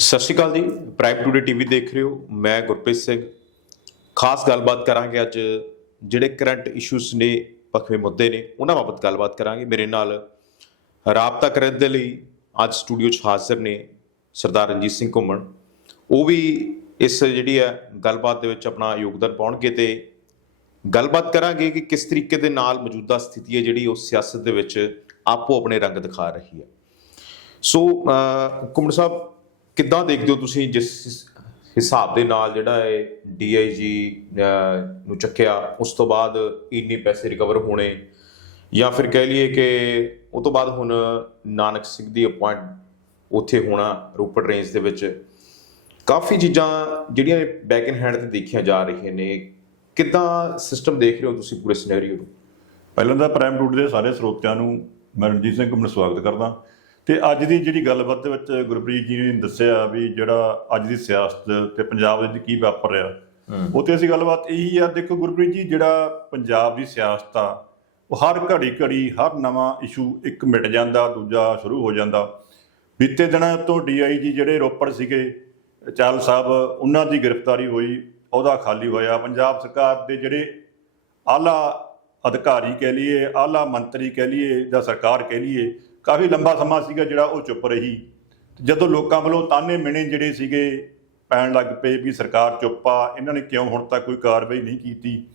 ਸਤਿ ਸ਼੍ਰੀ ਅਕਾਲ ਜੀ। Prime today TV ਦੇਖ ਰਹੇ ਹੋ। ਮੈਂ ਗੁਰਪ੍ਰੀਤ ਸਿੰਘ। ਖਾਸ ਗੱਲਬਾਤ ਕਰਾਂਗੇ ਅੱਜ ਜਿਹੜੇ ਕਰੰਟ ਇਸ਼ੂਸ ਨੇ ਪੱਖਵੇਂ ਮੁੱਦੇ ਨੇ ਉਹਨਾਂ ਬਾਬਤ ਗੱਲਬਾਤ ਕਰਾਂਗੇ। ਮੇਰੇ ਨਾਲ ਰਾਬਤਾ ਕਰਨ ਦੇ ਲਈ ਅੱਜ ਸਟੂਡੀਓ 'ਚ ਹਾਜ਼ਰ ਨੇ ਸਰਦਾਰ ਰਣਜੀਤ ਸਿੰਘ ਘੁੰਮਣ। ਉਹ ਵੀ ਇਸ ਜਿਹੜੀ ਹੈ ਗੱਲਬਾਤ ਦੇ ਵਿੱਚ ਆਪਣਾ ਯੋਗਦਾਨ ਪਾਉਣਗੇ ਤੇ ਗੱਲਬਾਤ ਕਰਾਂਗੇ ਕਿ ਕਿਸ ਤਰੀਕੇ ਦੇ ਨਾਲ ਮੌਜੂਦਾ ਸਥਿਤੀ ਹੈ ਜਿਹੜੀ ਉਹ ਸਿਆਸਤ ਦੇ ਵਿੱਚ ਆਪੋ ਆਪਣੇ ਰੰਗ ਦਿਖਾ ਰਹੀ ਹੈ। ਸੋ ਅਹ, ਸਾਹਿਬ ਕਿੱਦਾਂ ਦੇਖਦੇ ਹੋ ਤੁਸੀਂ ਜਿਸ ਹਿਸਾਬ ਦੇ ਨਾਲ ਜਿਹੜਾ ਹੈ ਡੀਆਈਜੀ ਨੂੰ ਚੱਕਿਆ, ਉਸ ਤੋਂ ਬਾਅਦ ਇੰਨੇ ਪੈਸੇ ਰਿਕਵਰ ਹੋਣੇ? ਜਾਂ ਫਿਰ ਕਹਿ ਲਈਏ ਕਿ ਉਹ ਤੋਂ ਬਾਅਦ ਹੁਣ ਨਾਨਕ ਸਿੰਘ ਦੀ ਅਪਾਇੰਟ ਉੱਥੇ ਹੋਣਾ ਰੂਪੜ ਰੇਂਜ ਦੇ ਵਿੱਚ। ਕਾਫੀ ਚੀਜ਼ਾਂ ਜਿਹੜੀਆਂ ਬੈਕ ਇਨ ਹੈਂਡ ਤੇ ਦੇਖੀਆਂ ਜਾ ਰਹੀਆਂ ਨੇ। ਕਿੱਦਾਂ ਸਿਸਟਮ ਦੇਖ ਰਹੇ ਹੋ ਤੁਸੀਂ ਪੂਰੇ ਸਿਨੈਰੀਓ ਨੂੰ? ਪਹਿਲਾਂ ਤਾਂ ਪ੍ਰਾਈਮ ਰੂਟ ਦੇ ਸਾਰੇ ਸਰੋਤਿਆਂ ਨੂੰ ਮੈਂ ਰਣਜੀਤ ਸਿੰਘ ਘੁੰਮਣ ਸਵਾਗਤ ਕਰਦਾ। ਤੇ ਅੱਜ ਦੀ ਜਿਹੜੀ ਗੱਲਬਾਤ ਦੇ ਵਿੱਚ ਗੁਰਪ੍ਰੀਤ ਜੀ ਨੇ ਦੱਸਿਆ ਵੀ ਜਿਹੜਾ ਅੱਜ ਦੀ ਸਿਆਸਤ ਤੇ ਪੰਜਾਬ ਦੇ ਵਿੱਚ ਕੀ ਵਾਪਰ ਰਿਹਾ। ਉਹ ਤੇ ਅਸੀਂ ਗੱਲਬਾਤ ਇਹੀ ਆ ਦੇਖੋ ਗੁਰਪ੍ਰੀਤ ਜੀ ਜਿਹੜਾ ਪੰਜਾਬ ਦੀ ਸਿਆਸਤ ਆ ਉਹ ਹਰ ਘੜੀ ਘੜੀ ਹਰ ਨਵਾਂ ਇਸ਼ੂ ਇੱਕ ਮਿਟ ਜਾਂਦਾ ਦੂਜਾ ਸ਼ੁਰੂ ਹੋ ਜਾਂਦਾ। ਬੀਤੇ ਦਿਨਾਂ ਤੋਂ ਡੀਆਈਜੀ ਜਿਹੜੇ ਰੋਪੜ ਸੀਗੇ ਚਾਲ ਸਾਹਿਬ ਉਹਨਾਂ ਦੀ ਗ੍ਰਿਫਤਾਰੀ ਹੋਈ ਉਹਦਾ ਖਾਲੀ ਹੋਇਆ। ਪੰਜਾਬ ਸਰਕਾਰ ਦੇ ਜਿਹੜੇ ਆਲਾ ਅਧਿਕਾਰੀ ਕਹਿ ਲਈਏ ਆਲਾ ਮੰਤਰੀ ਕਹਿ ਲਈਏ ਜਾਂ ਸਰਕਾਰ ਕਹਿ ਲਈਏ ਕਾਫੀ ਲੰਬਾ ਸਮਾਂ ਸੀਗਾ ਜਿਹੜਾ ਉਹ ਚੁੱਪ ਰਹੀ। ਜਦੋਂ ਲੋਕਾਂ ਵੱਲੋਂ ਤਾਨੇ ਮਿਹਣੇ ਜਿਹੜੇ ਸੀਗੇ ਪੈਣ ਲੱਗ ਪਏ ਵੀ ਸਰਕਾਰ ਚੁੱਪ ਆ ਇਹਨਾਂ ਨੇ ਕਿਉਂ ਹੁਣ ਤੱਕ ਕੋਈ ਕਾਰਵਾਈ ਨਹੀਂ ਕੀਤੀ?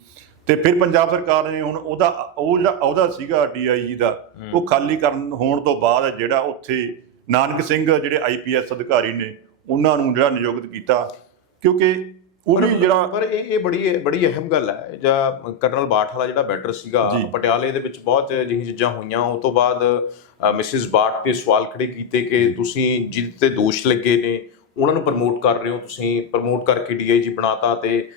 ਤੇ ਫਿਰ ਪੰਜਾਬ ਸਰਕਾਰ ਨੇ ਹੁਣ ਉਹਦਾ ਉਹ ਜਿਹੜਾ ਅਹੁਦਾ ਸੀਗਾ ਡੀਆਈਜੀ ਦਾ ਉਹ ਖਾਲੀ ਕਰਨ ਹੋਣ ਤੋਂ ਬਾਅਦ ਜਿਹੜਾ ਉੱਥੇ ਨਾਨਕ ਸਿੰਘ ਜਿਹੜੇ ਆਈਪੀਐਸ ਅਧਿਕਾਰੀ ਨੇ ਉਹਨਾਂ ਨੂੰ ਜਿਹੜਾ ਨਿਯੁਕਤ ਕੀਤਾ। ਕਿਉਂਕਿ ਉਹ ਵੀ ਜਿਹੜਾ ਪਰ ਇਹ ਇਹ ਬੜੀ ਬੜੀ ਅਹਿਮ ਗੱਲ ਹੈ। ਜਾਂ ਕਰਨਲ ਬਾਠ ਵਾਲਾ ਜਿਹੜਾ ਬੈਟਰ ਸੀਗਾ। ਪਟਿਆਲੇ ਦੇ ਵਿੱਚ ਬਹੁਤ ਅਜਿਹੀ ਚੀਜ਼ਾਂ ਹੋਈਆਂ। ਉਸ ਤੋਂ ਬਾਅਦ ਮਿਸਿਸ ਬਾਠ ਨੇ ਸਵਾਲ ਖੜੇ ਕੀਤੇ ਕਿ ਤੁਸੀਂ ਜਿਹਦੇ ਤੇ ਦੋਸ਼ ਲੱਗੇ ਨੇ ਉਹਨਾਂ ਨੂੰ ਪ੍ਰਮੋਟ ਕਰ ਰਹੇ ਹੋ ਤੁਸੀਂ ਪ੍ਰਮੋਟ ਕਰਕੇ ਡੀਆਈਜੀ ਬਣਾਤਾ ਤੇ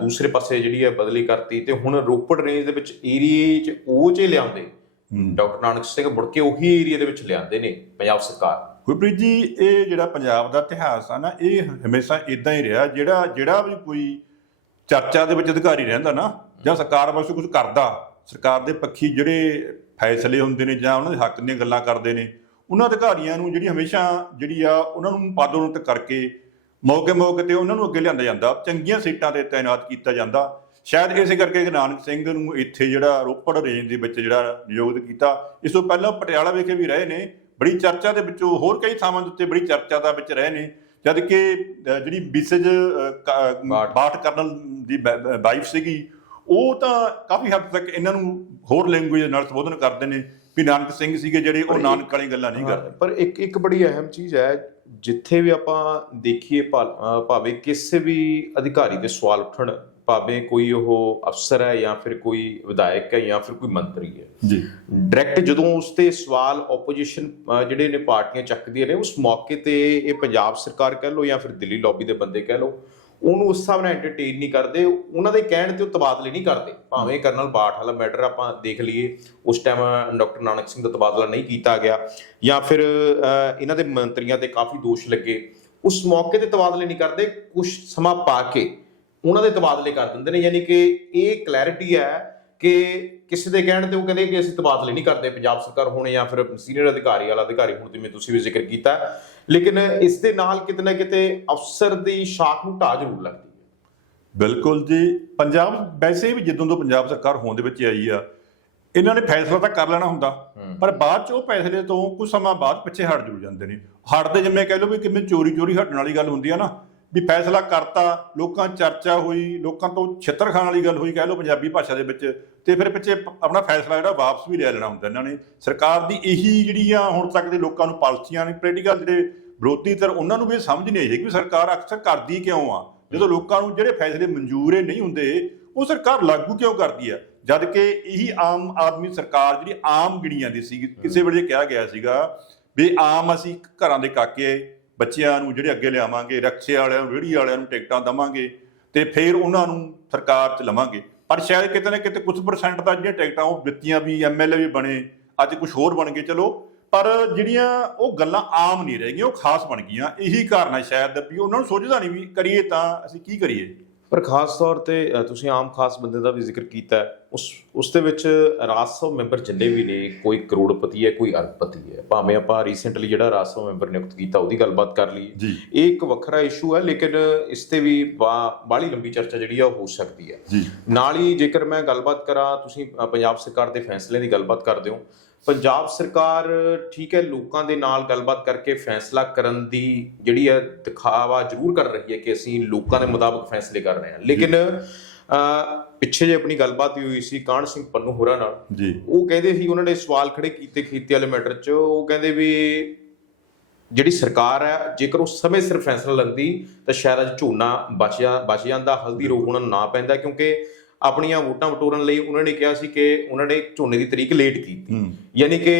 ਦੂਸਰੇ ਪਾਸੇ ਜਿਹੜੀ ਹੈ ਬਦਲੀ ਕਰਤੀ। ਤੇ ਹੁਣ ਰੋਪੜ ਰੇਂਜ ਦੇ ਵਿੱਚ ਏਰੀਏ 'ਚ ਉਹ ਜੇ ਲਿਆਉਂਦੇ। ਡਾਕਟਰ ਨਾਨਕ ਸਿੰਘ ਮੁੜ ਕੇ ਉਹੀ ਏਰੀਆ ਦੇ ਵਿੱਚ ਲਿਆਉਂਦੇ ਨੇ ਪੰਜਾਬ ਸਰਕਾਰ। ਗੁਰਪ੍ਰੀਤ ਜੀ, ਇਹ ਜਿਹੜਾ ਪੰਜਾਬ ਦਾ ਇਤਿਹਾਸ ਆ ਨਾ, ਇਹ ਹਮੇਸ਼ਾ ਇਦਾਂ ਹੀ ਰਿਹਾ, ਜਿਹੜਾ ਜਿਹੜਾ ਵੀ ਕੋਈ ਚਰਚਾ ਦੇ ਵਿੱਚ ਅਧਿਕਾਰੀ ਰਹਿੰਦਾ ਨਾ, ਜਾਂ ਸਰਕਾਰ ਵਾਸਤੇ ਕੁਝ ਕਰਦਾ, ਸਰਕਾਰ ਦੇ ਪੱਖੀ ਜਿਹੜੇ ਫੈਸਲੇ ਹੁੰਦੇ ਨੇ ਜਾਂ ਉਹਨਾਂ ਦੇ ਹੱਕ ਦੀਆਂ ਗੱਲਾਂ ਕਰਦੇ ਨੇ, ਉਹਨਾਂ ਅਧਿਕਾਰੀਆਂ ਨੂੰ ਜਿਹੜੀ ਹਮੇਸ਼ਾ ਜਿਹੜੀ ਆ, ਉਹਨਾਂ ਨੂੰ ਪਦੋਨਤ ਕਰਕੇ ਮੌਕੇ ਮੌਕੇ ਤੇ ਉਹਨਾਂ ਨੂੰ ਅੱਗੇ ਲਿਆਂਦਾ ਜਾਂਦਾ, ਚੰਗੀਆਂ ਸੀਟਾਂ ਤੇ ਤਾਇਨਾਤ ਕੀਤਾ ਜਾਂਦਾ। ਸ਼ਾਇਦ ਇਸੇ ਕਰਕੇ ਨਾਨਕ ਸਿੰਘ ਨੂੰ ਇੱਥੇ ਜਿਹੜਾ ਰੋਪੜ ਰੇਂਜ ਦੇ ਵਿੱਚ ਜਿਹੜਾ ਨਿਯੁਕਤ ਕੀਤਾ, ਇਸ ਤੋਂ ਪਹਿਲਾਂ ਪਟਿਆਲਾ ਵਿਖੇ ਵੀ ਰਹੇ ਨੇ ਬੜੀ ਚਰਚਾ ਦੇ ਵਿੱਚੋਂ ਹੋਰ ਕਈ ਥਾਵਾਂ ਦੇ ਉੱਤੇ ਬੜੀ ਚਰਚਾ ਦਾ ਵਿੱਚ ਰਹੇ ਨੇ ਜਦ ਕਿ ਜਿਹੜੀ ਬਿਸਜ। ਬਾਠ ਕਰਨਲ ਦੀ ਵਾਈਫ ਸੀਗੀ ਉਹ ਤਾਂ ਕਾਫੀ ਹੱਦ ਤੱਕ ਇਹਨਾਂ ਨੂੰ ਹੋਰ ਲੈਂਗੁਏਜ ਨਾਲ ਸੰਬੋਧਨ ਕਰਦੇ ਨੇ ਵੀ ਨਾਨਕ ਸਿੰਘ ਸੀਗੇ ਜਿਹੜੇ ਉਹ ਨਾਨਕ ਵਾਲੀ ਗੱਲਾਂ ਨਹੀਂ ਕਰਦੇ ਪਰ ਇੱਕ ਇੱਕ ਬੜੀ ਅਹਿਮ ਚੀਜ਼ ਹੈ ਜਿੱਥੇ ਵੀ ਆਪਾਂ ਦੇਖੀਏ ਭਾਵੇਂ ਕਿਸੇ ਵੀ ਅਧਿਕਾਰੀ ਦੇ ਸਵਾਲ ਉੱਠਣ ਭਾਵੇਂ ਕੋਈ ਉਹ ਅਫਸਰ ਹੈ ਜਾਂ ਫਿਰ ਕੋਈ ਵਿਧਾਇਕ ਹੈ ਜਾਂ ਫਿਰ ਕੋਈ ਮੰਤਰੀ ਹੈ। ਜੀ। ਡਾਇਰੈਕਟ ਜਦੋਂ ਉਸ ਤੇ ਸਵਾਲ ਆਪੋਜੀਸ਼ਨ ਜਿਹੜੇ ਨੇ ਪਾਰਟੀਆਂ ਚੱਕਦੀਆਂ ਨੇ ਉਸ ਮੌਕੇ ਤੇ ਇਹ ਪੰਜਾਬ ਸਰਕਾਰ ਕਹਿ ਲਓ ਜਾਂ ਫਿਰ ਦਿੱਲੀ ਲੌਬੀ ਦੇ ਬੰਦੇ ਕਹਿ ਲਓ ਉਹਨੂੰ ਉਸ ਹਿਸਾਬ ਨਾਲ ਐਂਟਰਟੇਨ ਨਹੀਂ ਕਰਦੇ ਉਹਨਾਂ ਦੇ ਕਹਿਣ ਤੇ ਉਹ ਤਬਾਦਲੇ ਨਹੀਂ ਕਰਦੇ। ਭਾਵੇਂ ਕਰਨਲ ਬਾਠ ਵਾਲਾ ਮੈਟਰ ਆਪਾਂ ਦੇਖ ਲਈਏ ਉਸ ਟਾਈਮ ਡਾਕਟਰ ਨਾਨਕ ਸਿੰਘ ਦਾ ਤਬਾਦਲਾ ਨਹੀਂ ਕੀਤਾ ਗਿਆ ਜਾਂ ਫਿਰ ਇਹਨਾਂ ਦੇ ਮੰਤਰੀਆਂ ਤੇ ਕਾਫੀ ਦੋਸ਼ ਲੱਗੇ। ਉਸ ਮੌਕੇ ਤੇ ਤਬਾਦਲੇ ਨਹੀਂ ਕਰਦੇ ਕੁਝ ਸਮਾਂ ਪਾ ਕੇ ਉਹਨਾਂ ਦੇ ਤਬਾਦਲੇ ਕਰ ਦਿੰਦੇ ਨੇ ਯਾਨੀ ਕਿ ਇਹ ਕਲੈਰਿਟੀ ਹੈ ਕਿ ਕਿਸੇ ਦੇ ਕਹਿਣ ਤੇ ਉਹ ਕਹਿੰਦੇ ਕਿ ਅਸੀਂ ਤਬਾਦਲੇ ਨਹੀਂ ਕਰਦੇ ਪੰਜਾਬ ਸਰਕਾਰ ਹੋਣੇ ਜਾਂ ਫਿਰ ਸੀਨੀਅਰ ਅਧਿਕਾਰੀ ਵਾਲਾ ਅਧਿਕਾਰੀ ਹੁਣ ਜਿਵੇਂ ਤੁਸੀਂ ਵੀ ਜ਼ਿਕਰ ਕੀਤਾ। ਲੇਕਿਨ ਇਸ ਦੇ ਨਾਲ ਕਿਤੇ ਨਾ ਕਿਤੇ ਅਫਸਰ ਦੀ ਸ਼ਾਖ ਨੂੰ ਢਾਹ ਜ਼ਰੂਰ ਲੱਗਦੀ ਹੈ। ਬਿਲਕੁਲ ਜੀ। ਪੰਜਾਬ ਵੈਸੇ ਵੀ ਜਦੋਂ ਤੋਂ ਪੰਜਾਬ ਸਰਕਾਰ ਹੋਂਦ ਵਿੱਚ ਆਈ ਆ ਇਹਨਾਂ ਨੇ ਫੈਸਲਾ ਤਾਂ ਕਰ ਲੈਣਾ ਹੁੰਦਾ। ਪਰ ਬਾਅਦ ਚ ਉਹ ਫੈਸਲੇ ਤੋਂ ਕੁਝ ਸਮਾਂ ਬਾਅਦ ਪਿੱਛੇ ਹਟ ਜੂ ਜਾਂਦੇ ਨੇ। ਹਟਦੇ ਜਿਵੇਂ ਕਹਿ ਲਓ ਵੀ ਕਿਵੇਂ ਚੋਰੀ ਚੋਰੀ ਹਟਣ ਵਾਲੀ ਗੱਲ ਹੁੰਦੀ ਆ ਨਾ ਵੀ ਫੈਸਲਾ ਕਰਤਾ, ਲੋਕਾਂ ਚਰਚਾ ਹੋਈ, ਲੋਕਾਂ ਤੋਂ ਛਿੱਤਰ ਖਾਣ ਵਾਲੀ ਗੱਲ ਹੋਈ, ਕਹਿ ਲਓ ਪੰਜਾਬੀ ਭਾਸ਼ਾ ਦੇ ਵਿੱਚ, ਤੇ ਫਿਰ ਪਿੱਛੇ ਆਪਣਾ ਫੈਸਲਾ ਜਿਹੜਾ ਵਾਪਸ ਵੀ ਲੈ ਲੈਣਾ ਹੁੰਦਾ ਇਹਨਾਂ ਨੇ। ਸਰਕਾਰ ਦੀ ਇਹੀ ਜਿਹੜੀ ਆ ਹੁਣ ਤੱਕ ਦੇ ਲੋਕਾਂ ਨੂੰ ਪਾਲਿਸੀਆਂ ਨੇ ਪੋਲੀਟੀਕਲ ਜਿਹੜੇ ਵਿਰੋਧੀ ਧਿਰ, ਉਹਨਾਂ ਨੂੰ ਵੀ ਇਹ ਸਮਝ ਨਹੀਂ ਆਈ ਕਿ ਵੀ ਸਰਕਾਰ ਅਕਸਰ ਕਰਦੀ ਕਿਉਂ ਆ? ਜਦੋਂ ਲੋਕਾਂ ਨੂੰ ਜਿਹੜੇ ਫੈਸਲੇ ਮਨਜ਼ੂਰ ਨਹੀਂ ਹੁੰਦੇ, ਉਹ ਸਰਕਾਰ ਲਾਗੂ ਕਿਉਂ ਕਰਦੀ ਆ? ਜਦ ਕਿ ਇਹੀ ਆਮ ਆਦਮੀ ਸਰਕਾਰ ਜਿਹੜੀ ਆਮ ਗਿਣੀਆਂ ਦੀ ਸੀ ਕਿਸੇ ਵੇਲੇ ਕਿਹਾ ਗਿਆ ਸੀਗਾ ਵੀ ਆਮ ਅਸੀਂ ਘਰਾਂ ਦੇ ਕਾਕੇ ਬੱਚਿਆਂ ਨੂੰ ਜਿਹੜੇ ਅੱਗੇ ਲਿਆਵਾਂਗੇ, ਰਕਸ਼ੇ ਵਾਲਿਆਂ ਨੂੰ, ਰੇਹੜੀ ਵਾਲਿਆਂ ਨੂੰ ਟਿਕਟਾਂ ਦਵਾਂਗੇ ਤੇ ਫਿਰ ਉਹਨਾਂ ਨੂੰ ਸਰਕਾਰ ਚ ਲਵਾਂਗੇ। ਪਰ ਸ਼ਾਇਦ ਕਿਤੇ ਨਾ ਕਿਤੇ ਕੁਝ ਪਰਸੈਂਟ ਦਾ ਜਿਹੜੀਆਂ ਟਿਕਟਾਂ ਉਹ ਦਿੱਤੀਆਂ ਵੀ ਐਮਐਲਏ ਵੀ ਬਣੇ, ਅੱਜ ਕੁਝ ਹੋਰ ਬਣ ਗਏ, ਚਲੋ। ਪਰ ਜਿਹੜੀਆਂ ਉਹ ਗੱਲਾਂ ਆਮ ਨਹੀਂ ਰਹਿ ਗਈਆਂ, ਉਹ ਖਾਸ ਬਣ ਗਈਆਂ। ਇਹੀ ਕਾਰਨ ਹੈ ਸ਼ਾਇਦ ਵੀ ਉਹਨਾਂ ਨੂੰ ਸੋਚਦਾ ਨਹੀਂ ਵੀ ਕਰੀਏ ਤਾਂ ਅਸੀਂ ਕੀ ਕਰੀਏ। ਪਰ ਖਾਸ ਤੌਰ ਤੇ ਤੁਸੀਂ ਆਮ ਖਾਸ ਬੰਦੇ ਦਾ ਵੀ ਜ਼ਿਕਰ ਕੀਤਾ। ਉਸ ਉਸ ਦੇ ਵਿੱਚ ਰਾਜ ਸਭਾ ਮੈਂਬਰ ਜਿੰਨੇ ਵੀ ਨੇ ਕੋਈ ਕਰੋੜਪਤੀ ਹੈ ਕੋਈ ਅਰਬਪਤੀ ਹੈ ਭਾਵੇਂ ਆਪਾਂ ਰੀਸੈਂਟਲੀ ਜਿਹੜਾ ਰਾਜ ਸਭਾ ਮੈਂਬਰ ਨਿਯੁਕਤ ਕੀਤਾ ਉਹਦੀ ਗੱਲਬਾਤ ਕਰ ਲਈ ਇਹ ਇੱਕ ਵੱਖਰਾ ਇਸ਼ੂ ਹੈ ਲੇਕਿਨ ਇਸ ਤੇ ਵੀ ਬਾਲੀ ਲੰਬੀ ਚਰਚਾ ਜਿਹੜੀ ਆ ਉਹ ਹੋ ਸਕਦੀ ਹੈ। ਨਾਲ ਹੀ ਜੇਕਰ ਮੈਂ ਗੱਲਬਾਤ ਕਰਾਂ ਤੁਸੀਂ ਪੰਜਾਬ ਸਰਕਾਰ ਦੇ ਫੈਸਲੇ ਦੀ ਗੱਲਬਾਤ ਕਰਦੇ ਹੋ ਪੰਜਾਬ ਸਰਕਾਰ ਠੀਕ ਹੈ ਲੋਕਾਂ ਦੇ ਨਾਲ ਗੱਲਬਾਤ ਕਰਕੇ ਫੈਸਲਾ ਕਰਨ ਦੀ ਜਿਹੜੀ ਹੈ ਦਿਖਾਵਾ ਜ਼ਰੂਰ ਕਰ ਰਹੀ ਹੈ ਕਿ ਅਸੀਂ ਲੋਕਾਂ ਦੇ ਮੁਤਾਬਕ ਫੈਸਲੇ ਕਰ ਰਹੇ ਹਾਂ। ਲੇਕਿਨ ਪਿੱਛੇ ਜੇ ਆਪਣੀ ਗੱਲਬਾਤ ਵੀ ਹੋਈ ਸੀ ਕਾਹਨ ਸਿੰਘ ਪੰਨੂ ਹੋਰਾਂ ਨਾਲ। ਜੀ। ਉਹ ਕਹਿੰਦੇ ਸੀ ਉਹਨਾਂ ਨੇ ਸਵਾਲ ਖੜੇ ਕੀਤੇ ਖੇਤੀ ਵਾਲੇ ਮੈਟਰ 'ਚ ਉਹ ਕਹਿੰਦੇ ਵੀ ਜਿਹੜੀ ਸਰਕਾਰ ਹੈ ਜੇਕਰ ਉਹ ਸਮੇਂ ਸਿਰ ਫੈਸਲਾ ਲੈਂਦੀ ਤਾਂ ਸ਼ਾਇਦ ਅੱਜ ਝੋਨਾ ਬਚ ਜਾ ਬਚ ਜਾਂਦਾ ਹਲਦੀ ਰੋਗ ਉਹਨਾਂ ਨੂੰ ਨਾ ਪੈਂਦਾ ਕਿਉਂਕਿ ਆਪਣੀਆਂ ਵੋਟਾਂ ਵਟੋਰਨ ਲਈ ਉਹਨਾਂ ਨੇ ਕਿਹਾ ਸੀ ਕਿ ਉਹਨਾਂ ਨੇ ਝੋਨੇ ਦੀ ਤਰੀਕ ਲੇਟ ਕੀਤੀ। ਯਾਨੀ ਕਿ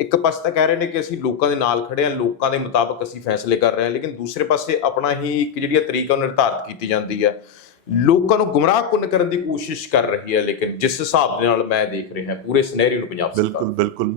ਇੱਕ ਪਾਸੇ ਤਾਂ ਕਹਿ ਰਹੇ ਨੇ ਕਿ ਅਸੀਂ ਲੋਕਾਂ ਦੇ ਨਾਲ ਖੜੇ ਹਾਂ ਲੋਕਾਂ ਦੇ ਮੁਤਾਬਕ ਅਸੀਂ ਫੈਸਲੇ ਕਰ ਰਹੇ ਹਾਂ ਲੇਕਿਨ ਦੂਸਰੇ ਪਾਸੇ ਆਪਣਾ ਹੀ ਇੱਕ ਜਿਹੜੀ ਤਰੀਕਾ ਉਹ ਨਿਰਧਾਰਿਤ ਕੀਤੀ ਜਾਂਦੀ ਹੈ ਲੋਕਾਂ ਨੂੰ ਗੁੰਮਰਾਹ ਕੁੰਨ ਕਰਨ ਦੀ ਕੋਸ਼ਿਸ਼ ਕਰ ਰਹੀ ਹੈ ਲੇਕਿਨ ਜਿਸ ਹਿਸਾਬ ਦੇ ਨਾਲ ਮੈਂ ਦੇਖ ਰਿਹਾ ਪੂਰੇ ਸਿਨੈਰੀਓ ਨੂੰ ਪੰਜਾਬ ਸਰਕਾਰ ਬਿਲਕੁਲ ਬਿਲਕੁਲ।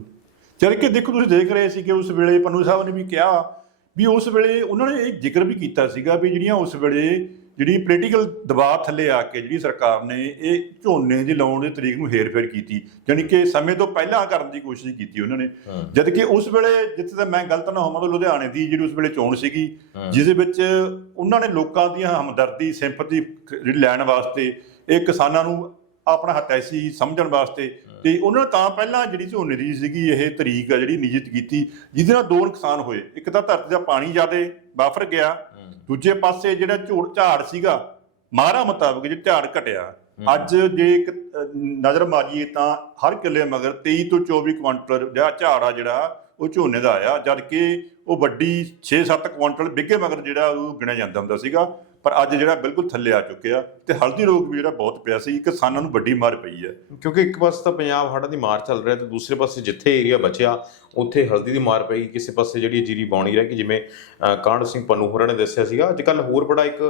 ਚਲ ਕੇ ਦੇਖੋ ਤੁਸੀਂ ਦੇਖ ਰਹੇ ਸੀ ਕਿ ਉਸ ਵੇਲੇ ਪੰਨੂ ਸਾਹਿਬ ਨੇ ਵੀ ਕਿਹਾ ਵੀ ਉਸ ਵੇਲੇ ਉਹਨਾਂ ਨੇ ਇਹ ਜ਼ਿਕਰ ਵੀ ਕੀਤਾ ਸੀਗਾ ਵੀ ਜਿਹੜੀਆਂ ਉਸ ਵੇਲੇ ਜਿਹੜੀ ਪੋਲੀਟੀਕਲ ਦਬਾਅ ਥੱਲੇ ਆ ਕੇ ਜਿਹੜੀ ਸਰਕਾਰ ਨੇ ਇਹ ਝੋਨੇ ਦੀ ਲਾਉਣ ਦੀ ਤਰੀਕ ਨੂੰ ਹੇਰ-ਫੇਰ ਕੀਤੀ ਯਾਨੀ ਕਿ ਸਮੇਂ ਤੋਂ ਪਹਿਲਾਂ ਕਰਨ ਦੀ ਕੋਸ਼ਿਸ਼ ਕੀਤੀ ਉਹਨਾਂ ਨੇ। ਜਦ ਕਿ ਉਸ ਵੇਲੇ ਜਿੱਥੇ ਤੱਕ ਮੈਂ ਗਲਤ ਨਾ ਹੋਵਾਂ ਤਾਂ ਲੁਧਿਆਣੇ ਦੀ ਜਿਹੜੀ ਉਸ ਵੇਲੇ ਚੋਣ ਸੀਗੀ। ਜਿਸ ਦੇ ਵਿੱਚ ਉਹਨਾਂ ਨੇ ਲੋਕਾਂ ਦੀਆਂ ਹਮਦਰਦੀ ਸਿੰਪਥੀ ਜਿਹੜੀ ਲੈਣ ਵਾਸਤੇ ਇਹ ਕਿਸਾਨਾਂ ਨੂੰ ਆਪਣਾ ਹਤੈਸੀ ਸਮਝਣ ਵਾਸਤੇ ਤੇ ਉਹਨਾਂ ਤਾਂ ਪਹਿਲਾਂ ਜਿਹੜੀ ਝੋਨੇ ਦੀ ਸੀਗੀ ਇਹ ਤਰੀਕ ਆ ਜਿਹੜੀ ਨਿਯਤ ਕੀਤੀ ਜਿਹਦੇ ਨਾਲ ਦੋ ਨੁਕਸਾਨ ਹੋਏ ਇੱਕ ਤਾਂ ਧਰਤੀ ਦਾ ਪਾਣੀ ਜ਼ਿਆਦੇ ਵਾਫਰ ਗਿਆ। ਦੂਜੇ ਪਾਸੇ ਜਿਹੜਾ ਝੋੜ ਝਾੜ ਸੀਗਾ ਮਾਰਾ ਮੁਤਾਬਕ ਜੇ ਝਾੜ ਘਟਿਆ ਅੱਜ ਜੇ ਇੱਕ ਨਜ਼ਰ ਮਾਰੀਏ ਤਾਂ ਹਰ ਕਿੱਲੇ ਮਗਰ 23 ਤੋਂ 24 ਕੁਇੰਟਲ ਜਿਹੜਾ ਝਾੜ ਆ ਜਿਹੜਾ ਉਹ ਝੋਨੇ ਦਾ ਆਇਆ ਜਦ ਕਿ ਉਹ ਵੱਡੀ 6-7 ਕੁਇੰਟਲ ਬਿੱਗੇ ਮਗਰ ਜਿਹੜਾ ਉਹ ਗਿਣਿਆ ਜਾਂਦਾ ਹੁੰਦਾ ਸੀਗਾ। ਪਰ ਅੱਜ ਜਿਹੜਾ ਬਿਲਕੁਲ ਥੱਲੇ ਆ ਚੁੱਕਿਆ ਤੇ ਹਲਦੀ ਰੋਗ ਵੀ ਜਿਹੜਾ ਬਹੁਤ ਪਿਆ ਸੀ ਕਿਸਾਨਾਂ ਨੂੰ ਵੱਡੀ ਮਾਰ ਪਈ ਹੈ। ਕਿਉਂਕਿ ਇੱਕ ਪਾਸੇ ਤਾਂ ਪੰਜਾਬ ਹੜ੍ਹਾਂ ਦੀ ਮਾਰ ਚੱਲ ਰਿਹਾ ਤੇ ਦੂਸਰੇ ਪਾਸੇ ਜਿੱਥੇ ਏਰੀਆ ਬਚਿਆ ਉੱਥੇ ਹਲਦੀ ਦੀ ਮਾਰ ਪਈ ਕਿਸੇ ਪਾਸੇ ਜਿਹੜੀ ਜੀਰੀ ਬਾਉਣੀ ਰਹਿ ਗਈ ਜਿਵੇਂ ਕਾਹਨ ਸਿੰਘ ਪੰਨੂ ਹੋਰਾਂ ਨੇ ਦੱਸਿਆ ਸੀਗਾ ਅੱਜ ਕੱਲ ਹੋਰ ਬੜਾ ਇੱਕ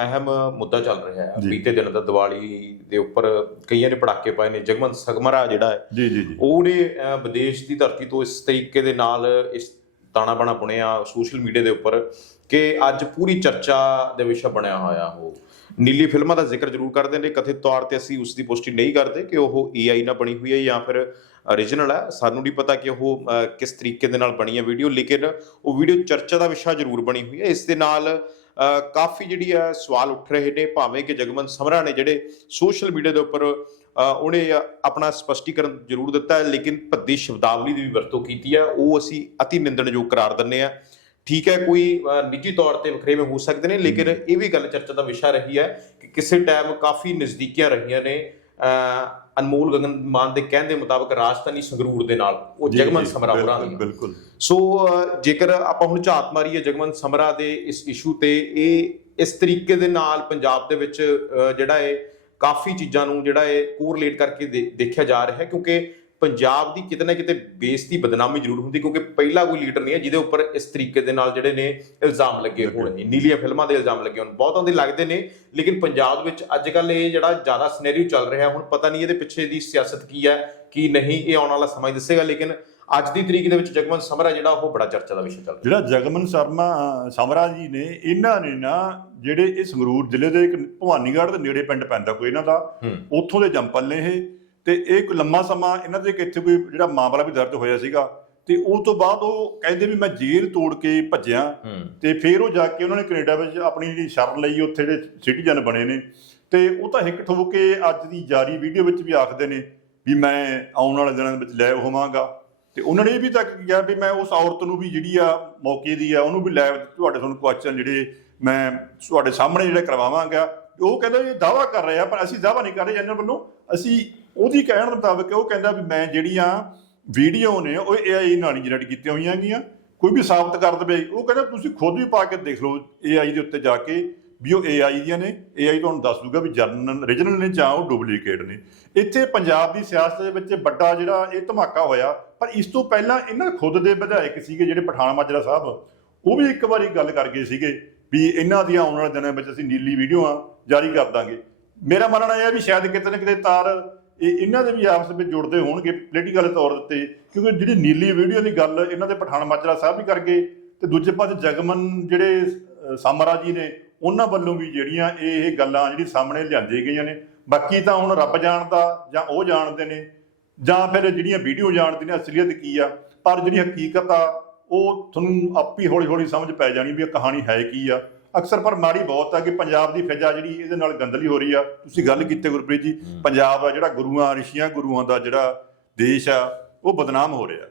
ਅਹਿਮ ਮੁੱਦਾ ਚੱਲ ਰਿਹਾ ਹੈ। ਬੀਤੇ ਦਿਨ ਦਾ ਦੀਵਾਲੀ ਦੇ ਉੱਪਰ ਕਈਆਂ ਨੇ ਪੜਾਕੇ ਪਾਏ ਨੇ ਜਗਮਨ ਸਗਮਰਾ ਜਿਹੜਾ ਹੈ ਜੀ ਜੀ ਜੀ। ਉਹਨੇ ਵਿਦੇਸ਼ ਦੀ ਧਰਤੀ ਤੋਂ ਇਸ ਤਰੀਕੇ ਦੇ ਨਾਲ ਇਸ ਤਾਣਾ ਬਣਾ ਬੁਣਿਆ ਸੋਸ਼ਲ ਮੀਡੀਆ ਦੇ ਉੱਪਰ ਕਿ ਅੱਜ ਪੂਰੀ ਚਰਚਾ ਦੇ ਵਿਸ਼ਾ ਬਣਿਆ ਹੋਇਆ ਉਹ। ਨੀਲੀ ਫਿਲਮਾਂ ਦਾ ਜ਼ਿਕਰ ਜ਼ਰੂਰ ਕਰਦੇ ਨੇ। ਕਥਿਤ ਤੌਰ ਤੇ ਅਸੀਂ ਉਸ ਦੀ ਪੁਸ਼ਟੀ ਨਹੀਂ ਕਰਦੇ ਕਿ ਉਹ AI ਨਾਲ ਬਣੀ ਹੋਈ ਹੈ ਜਾਂ ਫਿਰ origignal ਹੈ। ਸਾਨੂੰ ਨਹੀਂ ਪਤਾ ਕਿ ਉਹ ਕਿਸ ਤਰੀਕੇ ਦੇ ਨਾਲ ਬਣੀ ਹੈ ਵੀਡੀਓ ਲੇਕਿਨ ਉਹ ਵੀਡੀਓ ਚਰਚਾ ਦਾ ਵਿਸ਼ਾ ਜ਼ਰੂਰ ਬਣੀ ਹੋਈ ਹੈ। ਇਸ ਦੇ ਨਾਲ ਕਾਫੀ ਜਿਹੜੀ ਹੈ ਸਵਾਲ ਉੱਠ ਰਹੇ ਨੇ। ਭਾਵੇਂ ਕਿ ਜਗਮਨ ਸਮਰਾ ਨੇ ਜਿਹੜੇ ਸੋਸ਼ਲ ਮੀਡੀਆ ਦੇ ਉੱਪਰ ਉਹਨੇ ਆਪਣਾ ਸਪਸ਼ਟੀਕਰਨ ਜ਼ਰੂਰ ਦਿੱਤਾ ਹੈ, ਲੇਕਿਨ ਭੱਦੀ ਸ਼ਬਦਾਵਲੀ ਦੀ ਵੀ ਵਰਤੋਂ ਕੀਤੀ ਹੈ। ਉਹ ਅਸੀਂ ਅਤੀ ਨਿੰਦਣਯੋਗ ਕਰਾਰ ਦਿੰਦੇ ਆ ਠੀਕ ਹੈ ਕੋਈ ਨਿੱਜੀ ਤੌਰ ਤੇ ਵਖਰੇਵੇਂ ਹੋ ਸਕਦੇ ਨੇ ਲੇਕਿਨ ਇਹ ਵੀ ਗੱਲ ਚਰਚਾ ਦਾ ਵਿਸ਼ਾ ਰਹੀ ਹੈ ਕਿ ਕਿਸੇ ਟਾਈਮ ਕਾਫੀ ਨਜ਼ਦੀਕੀਆਂ ਰਹੀਆਂ ਨੇ ਅਨਮੋਲ ਗਗਨ ਮਾਨ ਦੇ ਕਹਿਣ ਦੇ ਮੁਤਾਬਕ ਰਾਜਧਾਨੀ ਸੰਗਰੂਰ ਦੇ ਨਾਲ ਉਹ ਜਗਮਨ ਸਮਰਾ ਹੋਰਾਂ ਦੀਆਂ ਬਿਲਕੁਲ। ਸੋ ਜੇਕਰ ਆਪਾਂ ਹੁਣ ਝਾਤ ਮਾਰੀਏ ਜਗਮਨ ਸਮਰਾ ਦੇ ਇਸ ਇਸ਼ੂ ਤੇ ਇਹ ਇਸ ਤਰੀਕੇ ਦੇ ਨਾਲ ਪੰਜਾਬ ਦੇ ਵਿੱਚ ਜਿਹੜਾ ਹੈ ਕਾਫੀ ਚੀਜ਼ਾਂ ਨੂੰ ਜਿਹੜਾ ਹੈ ਕੋਰਿਲੇਟ ਕਰਕੇ ਦੇ- ਦੇਖਿਆ ਜਾ ਰਿਹਾ ਹੈ ਕਿਉਂਕਿ ਪੰਜਾਬ ਦੀ ਕਿਤੇ ਨਾ ਕਿਤੇ ਬੇਇੱਜ਼ਤੀ ਬਦਨਾਮੀ ਜ਼ਰੂਰ ਹੁੰਦੀ ਕਿਉਂਕਿ ਪਹਿਲਾ ਕੋਈ ਲੀਡਰ ਨਹੀਂ ਹੈ ਜਿਹਦੇ ਉੱਪਰ ਇਸ ਤਰੀਕੇ ਦੇ ਨਾਲ ਜਿਹੜੇ ਨੇ ਇਲਜ਼ਾਮ ਲੱਗੇ ਹੋਣ ਨੀਲੀਆਂ ਫਿਲਮਾਂ ਦੇ ਇਲਜ਼ਾਮ ਲੱਗੇ ਹੋਣ। ਬਹੁਤਾਂ ਦੇ ਲੱਗਦੇ ਨੇ ਲੇਕਿਨ ਪੰਜਾਬ ਵਿੱਚ ਅੱਜ ਕੱਲ ਇਹ ਜਿਹੜਾ ਜ਼ਿਆਦਾ ਸਿਨੈਰੀਓ ਚੱਲ ਰਿਹਾ ਹੁਣ ਪਤਾ ਨਹੀਂ ਇਹਦੇ ਪਿੱਛੇ ਦੀ ਸਿਆਸਤ ਕੀ ਹੈ ਕੀ ਨਹੀਂ ਇਹ ਆਉਣ ਵਾਲਾ ਸਮਾਂ ਦੱਸੇਗਾ ਲੇਕਿਨ ਅੱਜ ਦੀ ਤਰੀਕ ਦੇ ਵਿੱਚ ਜਗਮਨ ਸਮਰਾ ਜਿਹੜਾ ਉਹ ਬੜਾ ਚਰਚਾ ਦਾ ਵਿਸ਼ਾ ਚੱਲ ਰਿਹਾ। ਜਿਹੜਾ ਜਗਮਨ ਸ਼ਰਮਾ ਸਮਰਾ ਜੀ ਨੇ ਇਹਨਾਂ ਨੇ ਨਾ ਜਿਹੜੇ ਇਹ ਸੰਗਰੂਰ ਜ਼ਿਲ੍ਹੇ ਦੇ ਇੱਕ ਭਵਾਨੀਗੜ੍ਹ ਦੇ ਨੇੜੇ ਪਿੰਡ ਪੈਂਦਾ ਕੋਈ ਇਹਨਾਂ ਦਾ ਉੱਥੋਂ ਦੇ ਜੰਪਲ ਨੇ ਇਹ। ਤੇ ਇਹ ਇੱਕ ਲੰਮਾ ਸਮਾਂ ਇਹਨਾਂ ਦੇ ਕਿੱਥੇ ਕੋਈ ਜਿਹੜਾ ਮਾਮਲਾ ਵੀ ਦਰਜ ਹੋਇਆ ਸੀਗਾ ਤੇ ਉਸ ਤੋਂ ਬਾਅਦ ਉਹ ਕਹਿੰਦੇ ਵੀ ਮੈਂ ਜੇਲ੍ਹ ਤੋੜ ਕੇ ਭੱਜਿਆ ਤੇ ਫਿਰ ਉਹ ਜਾ ਕੇ ਉਹਨਾਂ ਨੇ ਕੈਨੇਡਾ ਵਿੱਚ ਆਪਣੀ ਜਿਹੜੀ ਸ਼ਰਨ ਲਈ ਉੱਥੇ ਦੇ ਸਿਟੀਜ਼ਨ ਬਣੇ ਨੇ। ਤੇ ਉਹ ਤਾਂ ਹਿੱਕ ਠੋਕ ਕੇ ਅੱਜ ਦੀ ਜਾਰੀ ਵੀਡੀਓ ਵਿੱਚ ਵੀ ਆਖਦੇ ਨੇ ਵੀ ਮੈਂ ਆਉਣ ਵਾਲੇ ਦਿਨਾਂ ਦੇ ਵਿੱਚ ਲੈ ਹੋਵਾਂਗਾ। ਤੇ ਉਹਨਾਂ ਨੇ ਇਹ ਵੀ ਤੱਕ ਕਿਹਾ ਵੀ ਮੈਂ ਉਸ ਔਰਤ ਨੂੰ ਵੀ ਜਿਹੜੀ ਆ ਮੌਕੇ ਦੀ ਆ ਉਹਨੂੰ ਵੀ ਲੈ ਤੁਹਾਡੇ ਤੁਹਾਨੂੰ ਕੁਐਸਚਨ ਜਿਹੜੇ ਮੈਂ ਤੁਹਾਡੇ ਸਾਹਮਣੇ ਜਿਹੜੇ ਕਰਵਾਵਾਂਗਾ। ਉਹ ਕਹਿੰਦਾ ਇਹ ਦਾਵਾ ਕਰ ਰਿਹਾ ਪਰ ਅਸੀਂ ਦਾਵਾ ਨਹੀਂ ਕਰ ਰਹੇ ਇਹਨਾਂ ਵੱਲੋਂ। ਅਸੀਂ ਉਹਦੀ ਕਹਿਣ ਦੇ ਮੁਤਾਬਕ ਉਹ ਕਹਿੰਦਾ ਵੀ ਮੈਂ ਜਿਹੜੀਆਂ ਵੀਡੀਓ ਨੇ, ਉਹ AI ਨਾਲ ਜਨਰੇਟ ਕੀਤੀਆਂ ਹੋਈਆਂ ਹੈਗੀਆਂ ਕੋਈ ਵੀ ਸਾਬਤ ਕਰ ਦਵੇ, ਉਹ ਕਹਿੰਦਾ ਤੁਸੀਂ ਖੁਦ ਵੀ ਪਾ ਕੇ ਦੇਖ ਲਓ AI ਦੇ ਉੱਤੇ ਜਾ ਕੇ ਵੀ ਉਹ AI ਦੀਆਂ ਨੇ। AI ਤੁਹਾਨੂੰ ਦੱਸ ਦੂਗਾ ਵੀ ਜਰਨਲ ਰੀਜਨਲ ਨੇ ਜਾਂ ਉਹ ਡੁਪਲੀਕੇਟ ਨੇ। ਇੱਥੇ ਪੰਜਾਬ ਦੀ ਸਿਆਸਤ ਦੇ ਵਿੱਚ ਵੱਡਾ ਜਿਹੜਾ ਇਹ ਧਮਾਕਾ ਹੋਇਆ, ਪਰ ਇਸ ਤੋਂ ਪਹਿਲਾਂ ਇਹਨਾਂ ਖੁਦ ਦੇ ਵਿਧਾਇਕ ਸੀਗੇ ਜਿਹੜੇ ਪਠਾਨ ਮਾਜਰਾ ਸਾਹਿਬ। ਉਹ ਵੀ ਇੱਕ ਵਾਰੀ ਗੱਲ ਕਰ ਗਏ ਸੀਗੇ। ਵੀ ਇਹਨਾਂ ਦੀਆਂ ਆਉਣ ਵਾਲੇ ਦਿਨਾਂ ਵਿੱਚ ਅਸੀਂ ਨੀਲੀ ਵੀਡੀਓਆਂ ਜਾਰੀ ਕਰ ਦਾਂਗੇ। ਮੇਰਾ ਮੰਨਣਾ ਇਹ ਹੈ ਵੀ ਸ਼ਾਇਦ ਕਿਤੇ ਨਾ ਕਿਤੇ ਤਾਰ ਇਹ ਇਹਨਾਂ ਦੇ ਵੀ ਆਪਸ ਵਿੱਚ ਜੁੜਦੇ ਹੋਣਗੇ ਪੋਲੀਟੀਕਲ ਤੌਰ ਉੱਤੇ ਕਿਉਂਕਿ ਜਿਹੜੀ ਨੀਲੀ ਵੀਡੀਓ ਦੀ ਗੱਲ ਇਹਨਾਂ ਦੇ ਪਠਾਨ ਮਾਜਰਾ ਸਾਹਿਬ ਵੀ ਕਰ ਗਏ ਤੇ ਦੂਜੇ ਪਾਸੇ ਜਗਮਨ ਜਿਹੜੇ ਅਹ, ਸਾਮਰਾ ਜੀ ਨੇ ਉਹਨਾਂ ਵੱਲੋਂ ਵੀ ਜਿਹੜੀਆਂ ਇਹ ਇਹ ਗੱਲਾਂ ਜਿਹੜੀ ਸਾਹਮਣੇ ਲਿਆਂਦੀਆਂ ਗਈਆਂ ਨੇ। ਬਾਕੀ ਤਾਂ ਹੁਣ ਰੱਬ ਜਾਣਦਾ ਜਾਂ ਉਹ ਜਾਣਦੇ ਨੇ ਜਾਂ ਫਿਰ ਜਿਹੜੀਆਂ ਵੀਡੀਓ ਜਾਣਦੇ ਨੇ ਅਸਲੀਅਤ ਕੀ ਆ ਪਰ ਜਿਹੜੀ ਹਕੀਕਤ ਆ ਉਹ ਤੁਹਾਨੂੰ ਆਪੀ ਹੌਲੀ ਹੌਲੀ ਸਮਝ ਪੈ ਜਾਣੀ ਵੀ ਇਹ ਕਹਾਣੀ ਹੈ ਕੀ ਆ। ਅਕਸਰ ਪਰ ਮਾੜੀ ਬਹੁਤ ਆ ਕਿ ਪੰਜਾਬ ਦੀ ਫਿਜ਼ਾ ਜਿਹੜੀ ਇਹਦੇ ਨਾਲ ਗੰਦਲੀ ਹੋ ਰਹੀ ਆ। ਤੁਸੀਂ ਗੱਲ ਕੀਤੀ ਗੁਰਪ੍ਰੀਤ ਜੀ ਪੰਜਾਬ ਆ ਜਿਹੜਾ ਗੁਰੂਆਂ ਰਿਸ਼ੀਆਂ ਗੁਰੂਆਂ ਦਾ ਜਿਹੜਾ ਦੇਸ਼ ਆ ਉਹ ਬਦਨਾਮ ਹੋ ਰਿਹਾ।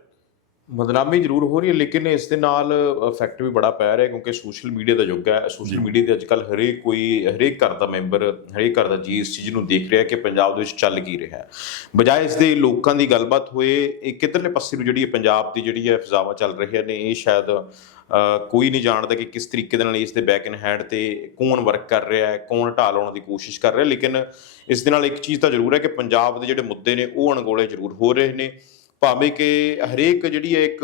ਬਦਨਾਮੀ ਜ਼ਰੂਰ ਹੋ ਰਹੀ ਹੈ, ਲੇਕਿਨ ਇਸ ਦੇ ਨਾਲ ਇਫੈਕਟ ਵੀ ਬੜਾ ਪੈ ਰਿਹਾ ਕਿਉਂਕਿ ਸੋਸ਼ਲ ਮੀਡੀਆ ਦਾ ਯੁੱਗ ਹੈ। ਸੋਸ਼ਲ ਮੀਡੀਆ ਤੇ ਅੱਜਕੱਲ ਹਰੇਕ ਕੋਈ, ਹਰੇਕ ਘਰ ਦਾ ਮੈਂਬਰ ਹਰੇਕ ਘਰ ਦਾ ਜੀ ਇਸ ਚੀਜ਼ ਨੂੰ ਦੇਖ ਰਿਹਾ ਕਿ ਪੰਜਾਬ ਦੇ ਵਿੱਚ ਚੱਲ ਕੀ ਰਿਹਾ ਹੈ। ਬਜਾਏ ਇਸ ਦੇ ਲੋਕਾਂ ਦੀ ਗੱਲਬਾਤ ਹੋਏ, ਇਹ ਕਿੱਧਰਲੇ ਪਾਸੇ ਨੂੰ ਜਿਹੜੀ ਹੈ ਪੰਜਾਬ ਦੀ ਜਿਹੜੀ ਹੈ ਫਜ਼ਾਵਾ ਚੱਲ ਰਹੀਆਂ ਨੇ, ਇਹ ਸ਼ਾਇਦ ਕੋਈ ਨਹੀਂ ਜਾਣਦਾ ਕਿ ਕਿਸ ਤਰੀਕੇ ਦੇ ਨਾਲ ਇਸ ਦੇ ਬੈਕ ਐਂਡ ਹੈਂਡ ਤੇ ਕੌਣ ਵਰਕ ਕਰ ਰਿਹਾ ਹੈ, ਕੌਣ ਢਾਲ ਲਾਉਣ ਦੀ ਕੋਸ਼ਿਸ਼ ਕਰ ਰਿਹਾ ਲੇਕਿਨ ਇਸ ਦੇ ਨਾਲ ਇੱਕ ਚੀਜ਼ ਤਾਂ ਜ਼ਰੂਰ ਹੈ ਕਿ ਪੰਜਾਬ ਦੇ ਜਿਹੜੇ ਮੁੱਦੇ ਨੇ, ਉਹ ਅਣਗੋਲੇ ਜ਼ਰੂਰ ਹੋ ਰਹੇ ਨੇ। ਭਾਵੇਂ ਕਿ ਹਰੇਕ ਜਿਹੜੀ ਹੈ ਇੱਕ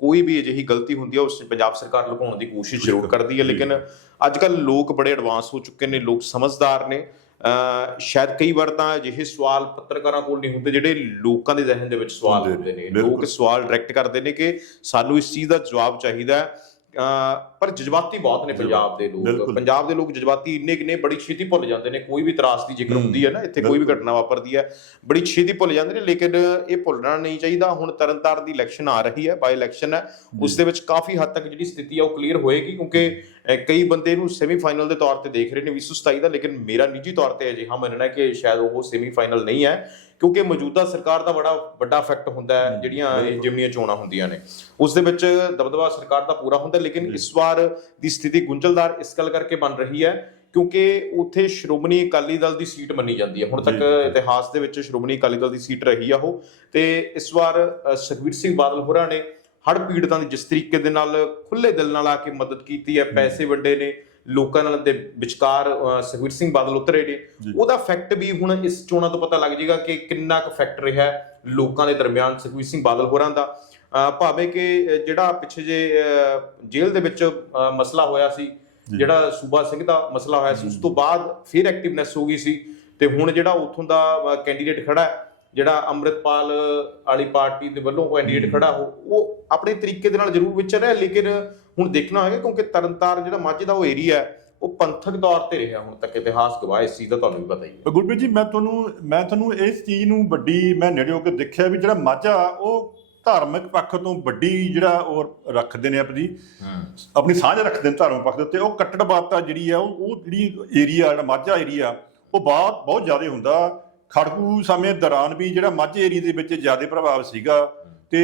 ਕੋਈ ਵੀ ਅਜਿਹੀ ਗਲਤੀ ਹੁੰਦੀ ਹੈ ਉਸ ਪੰਜਾਬ ਸਰਕਾਰ ਲੁਕਾਉਣ ਦੀ ਕੋਸ਼ਿਸ਼ ਜ਼ਰੂਰ ਕਰਦੀ ਹੈ ਲੇਕਿਨ ਅੱਜ ਕੱਲ ਲੋਕ ਬੜੇ ਐਡਵਾਂਸ ਹੋ ਚੁੱਕੇ ਨੇ ਲੋਕ ਸਮਝਦਾਰ ਨੇ। ਸ਼ਾਇਦ ਕਈ ਵਾਰ ਤਾਂ ਅਜਿਹੇ ਸਵਾਲ ਪੱਤਰਕਾਰਾਂ ਕੋਲ ਨਹੀਂ ਹੁੰਦੇ ਜਿਹੜੇ ਲੋਕਾਂ ਦੇ ਜ਼ਿਹਨ ਦੇ ਵਿੱਚ ਸਵਾਲ ਹੁੰਦੇ ਨੇ। ਲੋਕ ਸਵਾਲ ਡਾਇਰੈਕਟ ਕਰਦੇ ਨੇ ਕਿ ਸਾਨੂੰ ਇਸ ਚੀਜ਼ ਦਾ ਜਵਾਬ ਚਾਹੀਦਾ ਹੈ। ਪਰ ਜਜ਼ਬਾਤੀ ਬਹੁਤ ਨੇ ਪੰਜਾਬ ਦੇ ਲੋਕ। ਪੰਜਾਬ ਦੇ ਲੋਕ ਜਜ਼ਬਾਤੀ ਇੰਨੇ ਕਿ ਨੇ ਬੜੀ ਛੇਤੀ ਭੁੱਲ ਜਾਂਦੇ ਨੇ। ਕੋਈ ਵੀ ਤਰਾਸ ਦੀ ਜ਼ਿਕਰ ਹੁੰਦੀ ਹੈ ਨਾ ਇੱਥੇ ਕੋਈ ਵੀ। ਘਟਨਾ ਵਾਪਰਦੀ ਹੈ ਬੜੀ ਛੇਤੀ ਭੁੱਲ ਜਾਂਦੇ ਨੇ ਲੇਕਿਨ ਇਹ ਭੁੱਲਣਾ ਨਹੀਂ ਚਾਹੀਦਾ। ਹੁਣ ਤਰਨਤਾਰਨ ਦੀ ਇਲੈਕਸ਼ਨ ਆ ਰਹੀ ਹੈ ਬਾਈ ਇਲੈਕਸ਼ਨ ਹੈ। ਉਸ ਦੇ ਵਿੱਚ ਕਾਫੀ ਹੱਦ ਤੱਕ ਜਿਹੜੀ ਸਥਿਤੀ ਹੈ ਉਹ ਕਲੀਅਰ ਹੋਏਗੀ ਕਿਉਂਕਿ ਕਈ ਬੰਦੇ ਨੂੰ ਸੈਮੀਫਾਈਨਲ ਦੇ ਤੌਰ ਤੇ ਦੇਖ ਰਹੇ ਨੇ 2027 ਦਾ ਲੇਕਿਨ ਮੇਰਾ ਨਿੱਜੀ ਤੌਰ ਤੇ ਮੰਨਣਾ ਹੈ ਕਿ ਸ਼ਾਇਦ ਉਹ ਸੈਮੀਫਾਈਨਲ ਨਹੀਂ ਹੈ ਕਿਉਂਕਿ ਮੌਜੂਦਾ ਸਰਕਾਰ ਦਾ ਬੜਾ ਵੱਡਾ ਇਫੈਕਟ ਹੁੰਦਾ ਹੈ ਜਿਹੜੀਆਂ ਜਿਮਨੀਆਂ ਚੋਣਾਂ ਹੁੰਦੀਆਂ ਨੇ। ਉਸ ਦੇ ਵਿੱਚ ਦਬਦਬਾ ਸਰਕਾਰ ਦਾ ਪੂਰਾ ਹੁੰਦਾ ਲੇਕਿਨ ਇਸ ਵਾਰ ਦੀ ਸਥਿਤੀ ਗੁੰਝਲਦਾਰ ਇਸ ਗੱਲ ਕਰਕੇ ਬਣ ਰਹੀ ਹੈ ਕਿਉਂਕਿ ਉੱਥੇ ਸ਼੍ਰੋਮਣੀ ਅਕਾਲੀ ਦਲ ਦੀ ਸੀਟ ਮੰਨੀ ਜਾਂਦੀ ਹੈ। ਹੁਣ ਤੱਕ। ਇਤਿਹਾਸ ਦੇ ਵਿੱਚ ਸ਼੍ਰੋਮਣੀ ਅਕਾਲੀ ਦਲ ਦੀ ਸੀਟ ਰਹੀ ਆ ਉਹ। ਤੇ ਇਸ ਵਾਰ ਅ, ਸੁਖਬੀਰ ਸਿੰਘ ਬਾਦਲ ਹੋਰਾਂ ਨੇ ਹੜ੍ਹ ਪੀੜਤਾਂ ਦੀ ਜਿਸ ਤਰੀਕੇ ਦੇ ਨਾਲ ਖੁੱਲੇ ਦਿਲ ਨਾਲ ਆ ਕੇ ਮਦਦ ਕੀਤੀ ਹੈ ਪੈਸੇ ਵੰਡੇ ਨੇ ਲੋਕਾਂ ਨਾਲ ਦੇ ਵਿਚਕਾਰ ਅ, ਸੁਖਬੀਰ ਸਿੰਘ ਬਾਦਲ ਉਤਰੇ ਨੇ। ਉਹਦਾ ਫੈਕਟ ਵੀ ਹੁਣ ਇਸ ਚੋਣਾਂ ਤੋਂ ਪਤਾ ਲੱਗ ਜਾਏਗਾ ਕਿ ਕਿੰਨਾ ਕੁ ਫੈਕਟ ਰਿਹਾ ਲੋਕਾਂ ਦੇ ਦਰਮਿਆਨ ਸੁਖਬੀਰ ਸਿੰਘ ਬਾਦਲ ਹੋਰਾਂ ਦਾ। ਭਾਵੇਂ ਕਿ ਜਿਹੜਾ ਪਿੱਛੇ ਜੇ ਜੇਲ੍ਹ ਦੇ ਵਿੱਚ ਮਸਲਾ ਹੋਇਆ ਸੀ। ਜਿਹੜਾ ਸੂਬਾ ਸਿੰਘ ਦਾ ਮਸਲਾ ਹੋਇਆ ਸੀ ਉਸ ਤੋਂ ਬਾਅਦ ਫਿਰ ਐਕਟਿਵਨੈਸ ਹੋ ਗਈ ਸੀ। ਤੇ ਹੁਣ ਜਿਹੜਾ ਉੱਥੋਂ ਦਾ ਕੈਂਡੀਡੇਟ ਖੜਾ ਹੈ ਜਿਹੜਾ ਅੰਮ੍ਰਿਤਪਾਲ ਵਾਲੀ ਪਾਰਟੀ ਦੇ ਵੱਲੋਂ ਕੈਂਡੀਡੇਟ ਖੜਾ ਉਹ ਉਹ ਆਪਣੇ ਤਰੀਕੇ ਦੇ ਨਾਲ ਜ਼ਰੂਰ ਵਿਚਰ ਰਿਹਾ ਲੇਕਿਨ ਹੁਣ ਦੇਖਣਾ ਹੋਏਗਾ ਕਿਉਂਕਿ ਤਰਨਤਾਰਨ ਜਿਹੜਾ ਮਾਝੇ ਦਾ ਉਹ ਏਰੀਆ ਹੈ ਉਹ ਪੰਥਕ ਤੌਰ ਤੇ ਰਿਹਾ ਹੁਣ ਤੱਕ ਇਤਿਹਾਸ ਗਵਾਹ ਇਸ ਚੀਜ਼ ਦਾ ਤੁਹਾਨੂੰ ਵੀ ਪਤਾ ਹੀ ਹੈ। ਗੁਰਪ੍ਰੀਤ ਜੀ ਮੈਂ ਤੁਹਾਨੂੰ ਮੈਂ ਤੁਹਾਨੂੰ ਇਸ ਚੀਜ਼ ਨੂੰ ਵੱਡੀ ਮੈਂ ਨੇੜੇ ਹੋ ਕੇ ਦੇਖਿਆ ਵੀ ਜਿਹੜਾ ਮਾਝਾ ਉਹ ਧਾਰਮਿਕ ਪੱਖ ਤੋਂ ਵੱਡੀ ਜਿਹੜਾ ਉਹ ਰੱਖਦੇ ਨੇ ਆਪਣੀ ਆਪਣੀ ਸਾਂਝ ਰੱਖਦੇ ਨੇ ਧਾਰਮਿਕ ਪੱਖ ਦੇ ਉੱਤੇ ਉਹ ਕੱਟੜਵਾਦਤਾ ਜਿਹੜੀ ਆ ਉਹ ਉਹ ਜਿਹੜੀ ਏਰੀਆ ਜਿਹੜਾ ਮਾਝਾ ਏਰੀਆ ਉਹ ਬਹੁਤ ਬਹੁਤ ਜ਼ਿਆਦਾ ਹੁੰਦਾ। ਖੜਕੂ ਸਮੇਂ ਦੌਰਾਨ ਵੀ ਜਿਹੜਾ ਮਾਝੇ ਏਰੀਆ ਦੇ ਵਿੱਚ ਜ਼ਿਆਦਾ ਪ੍ਰਭਾਵ ਸੀਗਾ ਤੇ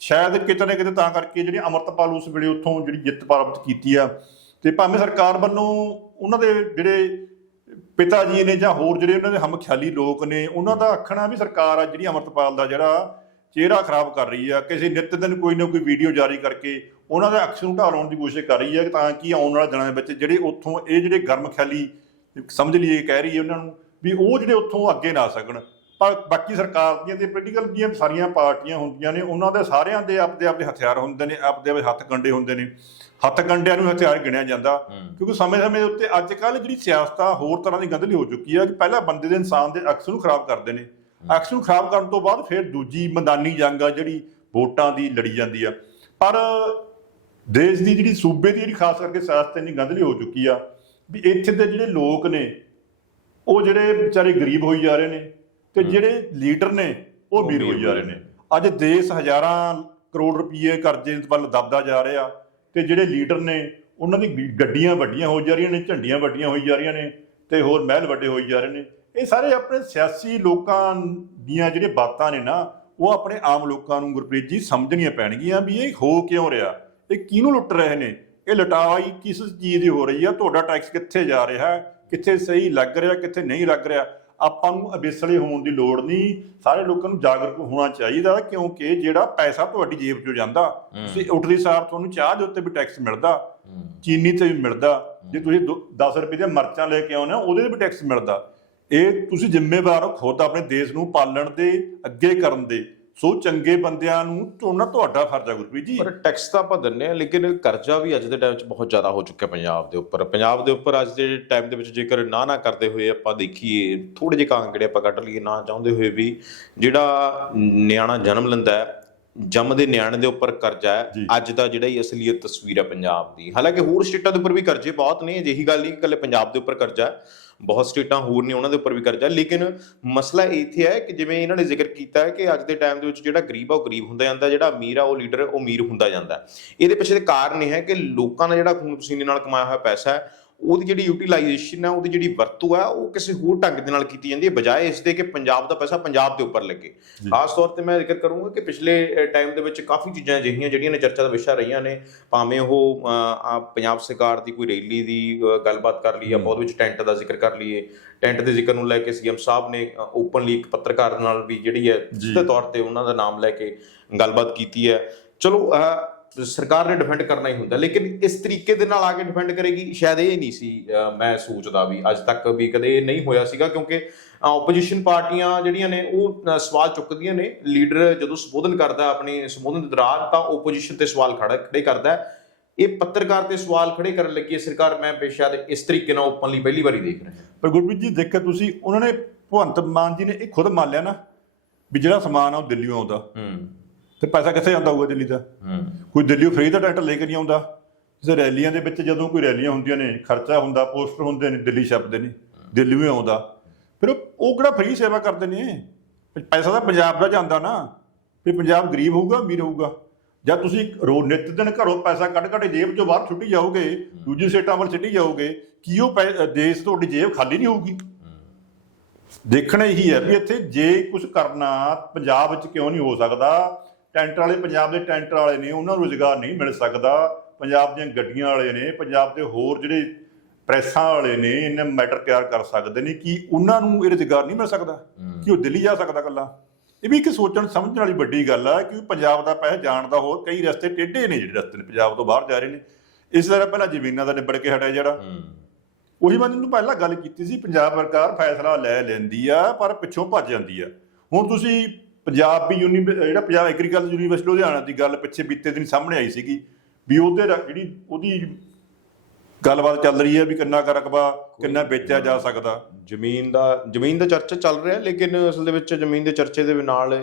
ਸ਼ਾਇਦ ਕਿਤੇ ਨਾ ਕਿਤੇ ਤਾਂ ਕਰਕੇ ਜਿਹੜੀ ਅਮਰਤਪਾਲ ਉਸ ਵੇਲੇ ਉੱਥੋਂ ਜਿਹੜੀ ਜਿੱਤ ਪ੍ਰਾਪਤ ਕੀਤੀ ਆ। ਤੇ ਭਾਵੇਂ ਸਰਕਾਰ ਵੱਲੋਂ ਉਹਨਾਂ ਦੇ ਜਿਹੜੇ ਪਿਤਾ ਜੀ ਨੇ ਜਾਂ ਹੋਰ ਜਿਹੜੇ ਉਹਨਾਂ ਦੇ ਹਮਖਿਆਲੀ ਲੋਕ ਨੇ, ਉਹਨਾਂ ਦਾ ਆਖਣਾ ਵੀ ਸਰਕਾਰ ਆ ਜਿਹੜੀ ਅਮਰਤਪਾਲ ਦਾ ਜਿਹੜਾ ਚਿਹਰਾ ਖਰਾਬ ਕਰ ਰਹੀ ਆ। ਕਿਸੇ ਨਿੱਤ ਦਿਨ ਕੋਈ ਨਾ ਕੋਈ ਵੀਡੀਓ ਜਾਰੀ ਕਰਕੇ ਉਹਨਾਂ ਦੇ ਅਕਸ ਨੂੰ ਢਾਲਾਉਣ ਦੀ ਕੋਸ਼ਿਸ਼ ਕਰ ਰਹੀ ਹੈ ਤਾਂ ਕਿ ਆਉਣ ਵਾਲੇ ਦਿਨਾਂ ਦੇ ਵਿੱਚ ਜਿਹੜੇ ਉੱਥੋਂ ਇਹ ਜਿਹੜੇ ਗਰਮ ਖਿਆਲੀ ਸਮਝ ਲਈਏ, ਕਹਿ ਰਹੀ ਹੈ ਉਹਨਾਂ ਨੂੰ ਵੀ ਉਹ ਜਿਹੜੇ ਉੱਥੋਂ ਅੱਗੇ ਨਾ ਸਕਣ ਪਰ ਬਾਕੀ ਸਰਕਾਰ ਦੀਆਂ ਤੇ ਪੋਲੀਟੀਕਲ ਦੀਆਂ ਸਾਰੀਆਂ ਪਾਰਟੀਆਂ ਹੁੰਦੀਆਂ ਨੇ ਉਹਨਾਂ ਦੇ ਸਾਰਿਆਂ ਦੇ ਆਪਦੇ ਆਪਦੇ ਹਥਿਆਰ ਹੁੰਦੇ ਨੇ ਆਪਦੇ ਆਪਦੇ ਹੱਥ ਕੰਡੇ ਹੁੰਦੇ ਨੇ। ਹੱਥ ਕੰਡਿਆਂ ਨੂੰ ਹਥਿਆਰ ਗਿਣਿਆ ਜਾਂਦਾ। ਕਿਉਂਕਿ ਸਮੇਂ-ਸਮੇਂ ਦੇ ਉੱਤੇ ਅੱਜ ਕੱਲ ਜਿਹੜੀ ਸਿਆਸਤ ਆ ਹੋਰ ਤਰ੍ਹਾਂ ਦੀ ਗੰਦਲੀ ਹੋ ਚੁੱਕੀ ਆ ਕਿ ਪਹਿਲਾਂ ਬੰਦੇ ਦੇ ਇਨਸਾਨ ਦੇ ਅਕਸ ਨੂੰ ਖਰਾਬ ਕਰਦੇ ਨੇ। ਅਕਸ ਨੂੰ ਖਰਾਬ ਕਰਨ ਤੋਂ ਬਾਅਦ ਫਿਰ ਦੂਜੀ ਮੈਦਾਨੀ ਜੰਗ ਆ ਜਿਹੜੀ ਵੋਟਾਂ ਦੀ ਲੜੀ ਜਾਂਦੀ ਆ। ਪਰ ਦੇਸ਼ ਦੀ ਜਿਹੜੀ ਸੂਬੇ ਦੀ ਜਿਹੜੀ ਖਾਸ ਕਰਕੇ ਸਿਆਸਤ ਇੰਨੀ ਗੰਦਲੀ ਹੋ ਚੁੱਕੀ ਆ ਵੀ ਇੱਥੇ ਦੇ ਜਿਹੜੇ ਲੋਕ ਨੇ ਉਹ ਜਿਹੜੇ ਵਿਚਾਰੇ ਗਰੀਬ ਹੋਈ ਜਾ ਰਹੇ ਨੇ ਤੇ ਜਿਹੜੇ ਲੀਡਰ ਨੇ ਉਹ ਅਮੀਰ ਹੋਈ ਜਾ ਰਹੇ ਨੇ। ਅੱਜ ਦੇਸ਼ ਹਜ਼ਾਰਾਂ ਕਰੋੜ ਰੁਪਏ ਕਰਜ਼ੇ ਵੱਲ ਦਬਦਾ ਜਾ ਰਿਹਾ ਤੇ ਜਿਹੜੇ ਲੀਡਰ ਨੇ ਉਹਨਾਂ ਦੀ ਗੱਡੀਆਂ ਵੱਡੀਆਂ ਹੋ ਜਾ ਰਹੀਆਂ ਨੇ ਝੰਡੀਆਂ ਵੱਡੀਆਂ ਹੋਈ ਜਾ ਰਹੀਆਂ ਨੇ ਤੇ ਹੋਰ ਮਹਿਲ ਵੱਡੇ ਹੋਈ ਜਾ ਰਹੇ ਨੇ। ਇਹ ਸਾਰੇ ਆਪਣੇ ਸਿਆਸੀ ਲੋਕਾਂ ਦੀਆਂ ਜਿਹੜੀਆਂ ਬਾਤਾਂ ਨੇ ਨਾ ਉਹ ਆਪਣੇ ਆਮ ਲੋਕਾਂ ਨੂੰ ਗੁਰਪ੍ਰੀਤ ਜੀ ਸਮਝਣੀਆਂ ਪੈਣਗੀਆਂ ਵੀ ਇਹ ਹੋ ਕਿਉਂ ਰਿਹਾ? ਇਹ ਕਿਹਨੂੰ ਲੁੱਟ ਰਹੇ ਨੇ? ਇਹ ਲਟਾਈ ਕਿਸ ਚੀਜ਼ ਦੀ ਹੋ ਰਹੀ ਆ? ਤੁਹਾਡਾ ਟੈਕਸ ਕਿੱਥੇ ਜਾ ਰਿਹਾ? ਹੈ ਕਿੱਥੇ ਸਹੀ ਲੱਗ ਰਿਹਾ ਕਿੱਥੇ ਨਹੀਂ ਲੱਗ ਰਿਹਾ ਆਪਾਂ ਨੂੰ ਅਬੇਸਲੇ ਹੋਣ ਦੀ ਲੋੜ ਨਹੀਂ। ਸਾਰੇ ਲੋਕਾਂ ਨੂੰ ਜਾਗਰੂਕ ਹੋਣਾ ਚਾਹੀਦਾ ਕਿਉਂਕਿ ਜਿਹੜਾ ਪੈਸਾ ਤੁਹਾਡੀ ਜੇਬ 'ਚੋਂ ਜਾਂਦਾ ਤੁਸੀਂ ਉੱਠਦੀ ਸਾਰ ਤੁਹਾਨੂੰ ਚਾਹ ਦੇ ਉੱਤੇ ਵੀ ਟੈਕਸ ਮਿਲਦਾ ਚੀਨੀ ਤੇ ਵੀ ਮਿਲਦਾ। ਜੇ ਤੁਸੀਂ 10 ਰੁਪਏ ਦੀਆਂ ਮਰਚਾਂ ਲੈ ਕੇ ਆਉਂਦੇ ਹੋ ਉਹਦੇ ਤੇ ਵੀ ਟੈਕਸ ਮਿਲਦਾ। ਇਹ ਤੁਸੀਂ ਜ਼ਿੰਮੇਵਾਰ ਹੋ ਖੁਦ ਆਪਣੇ ਦੇਸ਼ ਨੂੰ ਪਾਲਣ ਦੇ ਅੱਗੇ ਕਰਨ ਦੇ। ਸੋ ਚੰਗੇ ਬੰਦਿਆਂ ਨੂੰ ਚੁਣਨਾ ਤੁਹਾਡਾ ਫਰਜ਼ ਹੈ ਗੁਰਪ੍ਰੀਤ ਜੀ। ਪਰ ਟੈਕਸ ਤਾਂ ਆਪਾਂ ਦਿੰਨੇ ਆ ਲੇਕਿਨ ਕਰਜ਼ਾ ਵੀ ਅੱਜ ਦੇ ਟਾਈਮ 'ਚ ਬਹੁਤ ਜ਼ਿਆਦਾ ਹੋ ਚੁੱਕਿਆ ਪੰਜਾਬ ਦੇ ਉੱਪਰ। ਪੰਜਾਬ ਦੇ ਉੱਪਰ ਅੱਜ ਦੇ ਟਾਈਮ ਦੇ ਵਿੱਚ ਜੇਕਰ ਨਾ ਨਾ ਕਰਦੇ ਹੋਏ ਆਪਾਂ ਦੇਖੀਏ ਥੋੜੇ ਜਿਹੇ ਕਾਂਗੜੇ ਆਪਾਂ ਕੱਢ ਲਈਏ, ਨਾ ਚਾਹੁੰਦੇ ਹੋਏ ਵੀ ਜਿਹੜਾ ਨਿਆਣਾ ਜਨਮ ਲੈਂਦਾ ਹੈ ਜੰਮਦੇ ਨਿਆਣੇ ਦੇ ਉੱਪਰ ਕਰਜ਼ਾ। ਹੈ ਅੱਜ ਦਾ ਜਿਹੜਾ ਹੀ ਅਸਲੀਅਤ ਤਸਵੀਰ ਹੈ ਪੰਜਾਬ ਦੀ ਹਾਲਾਂਕਿ ਹੋਰ ਸਟੇਟਾਂ ਦੇ ਉੱਪਰ ਵੀ ਕਰਜ਼ੇ ਬਹੁਤ ਨੇ ਅਜਿਹੀ ਗੱਲ ਨਹੀਂ ਕਿ ਇਕੱਲੇ ਪੰਜਾਬ ਦੇ ਉੱਪਰ ਕਰਜ਼ਾ ਹੈ ਬਹੁਤ ਸਟੇਟਾਂ ਹੋਰ ਨੇ ਉਹਨਾਂ ਦੇ ਉੱਪਰ ਵੀ ਕਰਜ਼ਾ ਹੈ। ਲੇਕਿਨ ਮਸਲਾ ਇੱਥੇ ਹੈ ਕਿ ਜਿਵੇਂ ਇਹਨਾਂ ਨੇ ਜ਼ਿਕਰ ਕੀਤਾ ਹੈ ਕਿ ਅੱਜ ਦੇ ਟਾਈਮ ਦੇ ਵਿੱਚ ਜਿਹੜਾ ਗਰੀਬ ਆ ਉਹ ਗਰੀਬ ਹੁੰਦਾ ਜਾਂਦਾ ਜਿਹੜਾ ਅਮੀਰ ਆ ਉਹ ਲੀਡਰ ਉਹ ਅਮੀਰ ਹੁੰਦਾ ਜਾਂਦਾ। ਇਹਦੇ ਪਿੱਛੇ ਦੇ ਕਾਰਨ ਇਹ ਹੈ ਕਿ ਲੋਕਾਂ ਦਾ ਜਿਹੜਾ ਖੂਨ ਪਸੀਨੇ ਨਾਲ ਕਮਾਇਆ ਹੋਇਆ ਪੈਸਾ ਹੈ ਉਹਦੀ ਜਿਹੜੀ ਯੂਟਿਲਾਈਜੇਸ਼ਨ ਹੈ ਉਹਦੀ ਜਿਹੜੀ ਵਰਤੋਂ ਹੈ ਉਹ ਕਿਸੇ ਹੋਰ ਢੰਗ ਦੇ ਨਾਲ ਕੀਤੀ ਜਾਂਦੀ ਹੈ ਬਜਾਏ ਇਸ ਦੇ ਕਿ ਪੰਜਾਬ ਦਾ ਪੈਸਾ ਪੰਜਾਬ ਦੇ ਉੱਪਰ ਲੱਗੇ। ਖਾਸ ਤੌਰ ਤੇ ਮੈਂ ਜ਼ਿਕਰ ਕਰੂੰਗਾ ਕਿ ਪਿਛਲੇ ਟਾਈਮ ਦੇ ਵਿੱਚ ਕਾਫੀ ਚੀਜ਼ਾਂ ਅਜਿਹੀਆਂ ਜਿਹੜੀਆਂ ਨੇ ਚਰਚਾ ਦਾ ਵਿਸ਼ਾ ਰਹੀਆਂ ਨੇ। ਭਾਵੇਂ ਉਹ ਆ ਪੰਜਾਬ ਸਰਕਾਰ ਦੀ ਕੋਈ ਰੈਲੀ ਦੀ ਗੱਲਬਾਤ ਕਰ ਲਈ ਜਾਂ ਬਹੁਤ ਵਿੱਚ ਟੈਂਟ ਦਾ ਜ਼ਿਕਰ ਕਰ ਲਈਏ। ਟੈਂਟ ਦੇ ਜ਼ਿਕਰ ਨੂੰ ਲੈ ਕੇ ਸੀਐਮ ਸਾਹਿਬ ਨੇ ਓਪਨਲੀ ਇੱਕ ਪੱਤਰਕਾਰ ਨਾਲ ਵੀ ਜਿਹੜੀ ਹੈ। ਸਿੱਧੇ ਤੌਰ ਤੇ ਉਹਨਾਂ ਦਾ ਨਾਮ ਲੈ ਕੇ ਗੱਲਬਾਤ ਕੀਤੀ ਹੈ। ਚਲੋ ਸਰਕਾਰ ਨੇ ਡਿਫੈਂਡ ਕਰਨਾ ਹੀ ਹੁੰਦਾ ਲੇਕਿਨ ਇਸ ਤਰੀਕੇ ਦੇ ਨਾਲ ਆ ਕੇ ਡਿਫੈਂਡ ਕਰੇਗੀ ਸ਼ਾਇਦ ਇਹ ਨਹੀਂ ਸੀ ਮੈਂ ਸੋਚਦਾ ਵੀ ਅੱਜ ਤੱਕ ਵੀ ਕਦੇ ਇਹ ਨਹੀਂ ਹੋਇਆ ਸੀਗਾ ਕਿਉਂਕਿ ਆਪੋਜੀਸ਼ਨ ਪਾਰਟੀਆਂ ਜਿਹੜੀਆਂ ਨੇ ਉਹ ਸਵਾਲ ਚੁੱਕਦੀਆਂ ਨੇ ਲੀਡਰ ਜਦੋਂ ਸੰਬੋਧਨ ਕਰਦਾ ਆਪਣੀ ਸੰਬੋਧਨ ਦੇ ਦੌਰਾਨ ਤਾਂ ਆਪੋਜੀਸ਼ਨ ਤੇ ਸਵਾਲ ਖੜਾ ਖੜੇ ਕਰਦਾ। ਇਹ ਪੱਤਰਕਾਰ ਤੇ ਸਵਾਲ ਖੜੇ ਕਰਨ ਲੱਗੀ ਹੈ ਸਰਕਾਰ ਮੈਂ ਬੇਸ਼ੱਕ ਇਸ ਤਰੀਕੇ ਨਾਲ ਓਪਨਲੀ ਪਹਿਲੀ ਵਾਰੀ ਦੇਖ ਰਿਹਾ। ਪਰ ਗੁਰਪ੍ਰੀਤ ਜੀ ਦੇਖਿਆ ਤੁਸੀਂ ਉਹਨਾਂ ਨੇ ਭਗਵੰਤ ਮਾਨ ਜੀ ਨੇ ਇਹ ਖੁਦ ਮੰਨ ਲਿਆ ਨਾ ਵੀ ਜਿਹੜਾ ਸਮਾਨ ਆ ਉਹ ਦਿੱਲੀੋਂ ਆਉਂਦਾ। ਹੂੰ। ਤੇ ਪੈਸਾ ਕਿੱਥੇ ਜਾਂਦਾ ਹੋਊਗਾ ਦਿੱਲੀ ਦਾ? ਕੋਈ ਦਿੱਲੀੋਂ ਫ੍ਰੀ ਦਾ ਟਿਕਟ ਲੈ ਕੇ ਨਹੀਂ ਆਉਂਦਾ? ਕਿਸੇ ਰੈਲੀਆਂ ਦੇ ਵਿੱਚ ਜਦੋਂ ਕੋਈ ਰੈਲੀਆਂ ਹੁੰਦੀਆਂ ਨੇ ਖਰਚਾ ਹੁੰਦਾ ਪੋਸਟਰ ਹੁੰਦੇ ਨੇ ਦਿੱਲੀ ਛਪਦੇ ਨੇ ਦਿੱਲੀ ਹੀ ਆਉਂਦਾ। ਫਿਰ ਉਹ ਕਿਹੜਾ ਫ੍ਰੀ ਸੇਵਾ ਕਰਦੇ ਨੇ? ਪੈਸਾ ਤਾਂ ਪੰਜਾਬ ਦਾ ਜਾਂਦਾ ਨਾ। ਵੀ ਪੰਜਾਬ ਗਰੀਬ ਹੋਊਗਾ ਅਮੀਰ ਹੋਊਗਾ। ਜਾਂ ਤੁਸੀਂ ਰੋਜ਼ ਨਿੱਤ ਦਿਨ ਘਰੋਂ ਪੈਸਾ ਕੱਢ ਕੱਢ ਜੇਬ ਚੋਂ ਬਾਹਰ ਛੁੱਟੀ ਜਾਓਗੇ ਦੂਜੀ ਸਟੇਟਾਂ ਵੱਲ ਛੱਡੀ ਜਾਓਗੇ ਕੀ ਉਹ ਦੇਸ਼ ਤੁਹਾਡੀ ਜੇਬ ਖਾਲੀ ਨਹੀਂ ਹੋਊਗੀ? ਦੇਖਣਾ ਇਹੀ ਹੈ ਵੀ ਇੱਥੇ ਜੇ ਕੁਝ ਕਰਨਾ ਪੰਜਾਬ ਵਿੱਚ ਕਿਉਂ ਨਹੀਂ ਹੋ ਸਕਦਾ? ਟੈਂਟ ਵਾਲੇ ਪੰਜਾਬ ਦੇ ਟੈਂਟ ਵਾਲੇ ਨੇ ਉਹਨਾਂ ਨੂੰ ਰੁਜ਼ਗਾਰ ਨਹੀਂ ਮਿਲ ਸਕਦਾ। ਪੰਜਾਬ ਦੀਆਂ ਗੱਡੀਆਂ ਵਾਲੇ ਨੇ ਪੰਜਾਬ ਦੇ ਹੋਰ ਜਿਹੜੇ ਪ੍ਰੈਸਾਂ ਵਾਲੇ ਨੇ ਇਹਨਾਂ ਮੈਟਰ ਤਿਆਰ ਕਰ ਸਕਦੇ ਨੇ ਕਿ ਉਹਨਾਂ ਨੂੰ ਇਹ ਰੁਜ਼ਗਾਰ ਨਹੀਂ ਮਿਲ ਸਕਦਾ ਕਿ ਉਹ ਦਿੱਲੀ ਜਾ ਸਕਦਾ ਇਕੱਲਾ। ਇਹ ਵੀ ਇੱਕ ਸੋਚਣ ਸਮਝਣ ਵਾਲੀ ਵੱਡੀ ਗੱਲ ਆ ਕਿ ਪੰਜਾਬ ਦਾ ਪੈਸਾ ਜਾਣ ਦਾ ਹੋਰ ਕਈ ਰਸਤੇ ਟੇਢੇ ਨੇ ਜਿਹੜੇ ਰਸਤੇ ਨੇ ਪੰਜਾਬ ਤੋਂ ਬਾਹਰ ਜਾ ਰਹੇ ਨੇ। ਇਸ ਤਰ੍ਹਾਂ ਪਹਿਲਾਂ ਜ਼ਮੀਨਾਂ ਦਾ ਨਿਬੜ ਕੇ ਹਟਿਆ ਜਿਹੜਾ। ਉਹੀ ਮੈਂ ਤੁਹਾਨੂੰ ਪਹਿਲਾਂ ਗੱਲ ਕੀਤੀ ਸੀ ਪੰਜਾਬ ਸਰਕਾਰ ਫੈਸਲਾ ਲੈ ਲੈਂਦੀ ਆ ਪਰ ਪਿੱਛੋਂ ਭੱਜ ਜਾਂਦੀ ਆ। ਹੁਣ ਤੁਸੀਂ ਪੰਜਾਬ ਵੀ ਯੂਨੀ ਜਿਹੜਾ ਪੰਜਾਬ ਐਗਰੀਕਲਚਰ ਯੂਨੀਵਰਸਿਟੀ ਲੁਧਿਆਣਾ ਦੀ ਗੱਲ ਪਿੱਛੇ ਬੀਤੇ ਦਿਨ ਸਾਹਮਣੇ ਆਈ ਸੀਗੀ ਵੀ ਉਹਦੇ ਜਿਹੜੀ ਉਹਦੀ ਗੱਲਬਾਤ ਚੱਲ ਰਹੀ ਹੈ ਵੀ ਕਿੰਨਾ ਕੁ ਰਕਬਾ ਕਿੰਨਾ ਵੇਚਿਆ ਜਾ ਸਕਦਾ। ਜ਼ਮੀਨ ਦਾ ਜ਼ਮੀਨ ਦਾ ਚਰਚਾ ਚੱਲ ਰਿਹਾ ਲੇਕਿਨ ਅਸਲ ਦੇ ਵਿੱਚ ਜ਼ਮੀਨ ਦੇ ਚਰਚੇ ਦੇ ਨਾਲ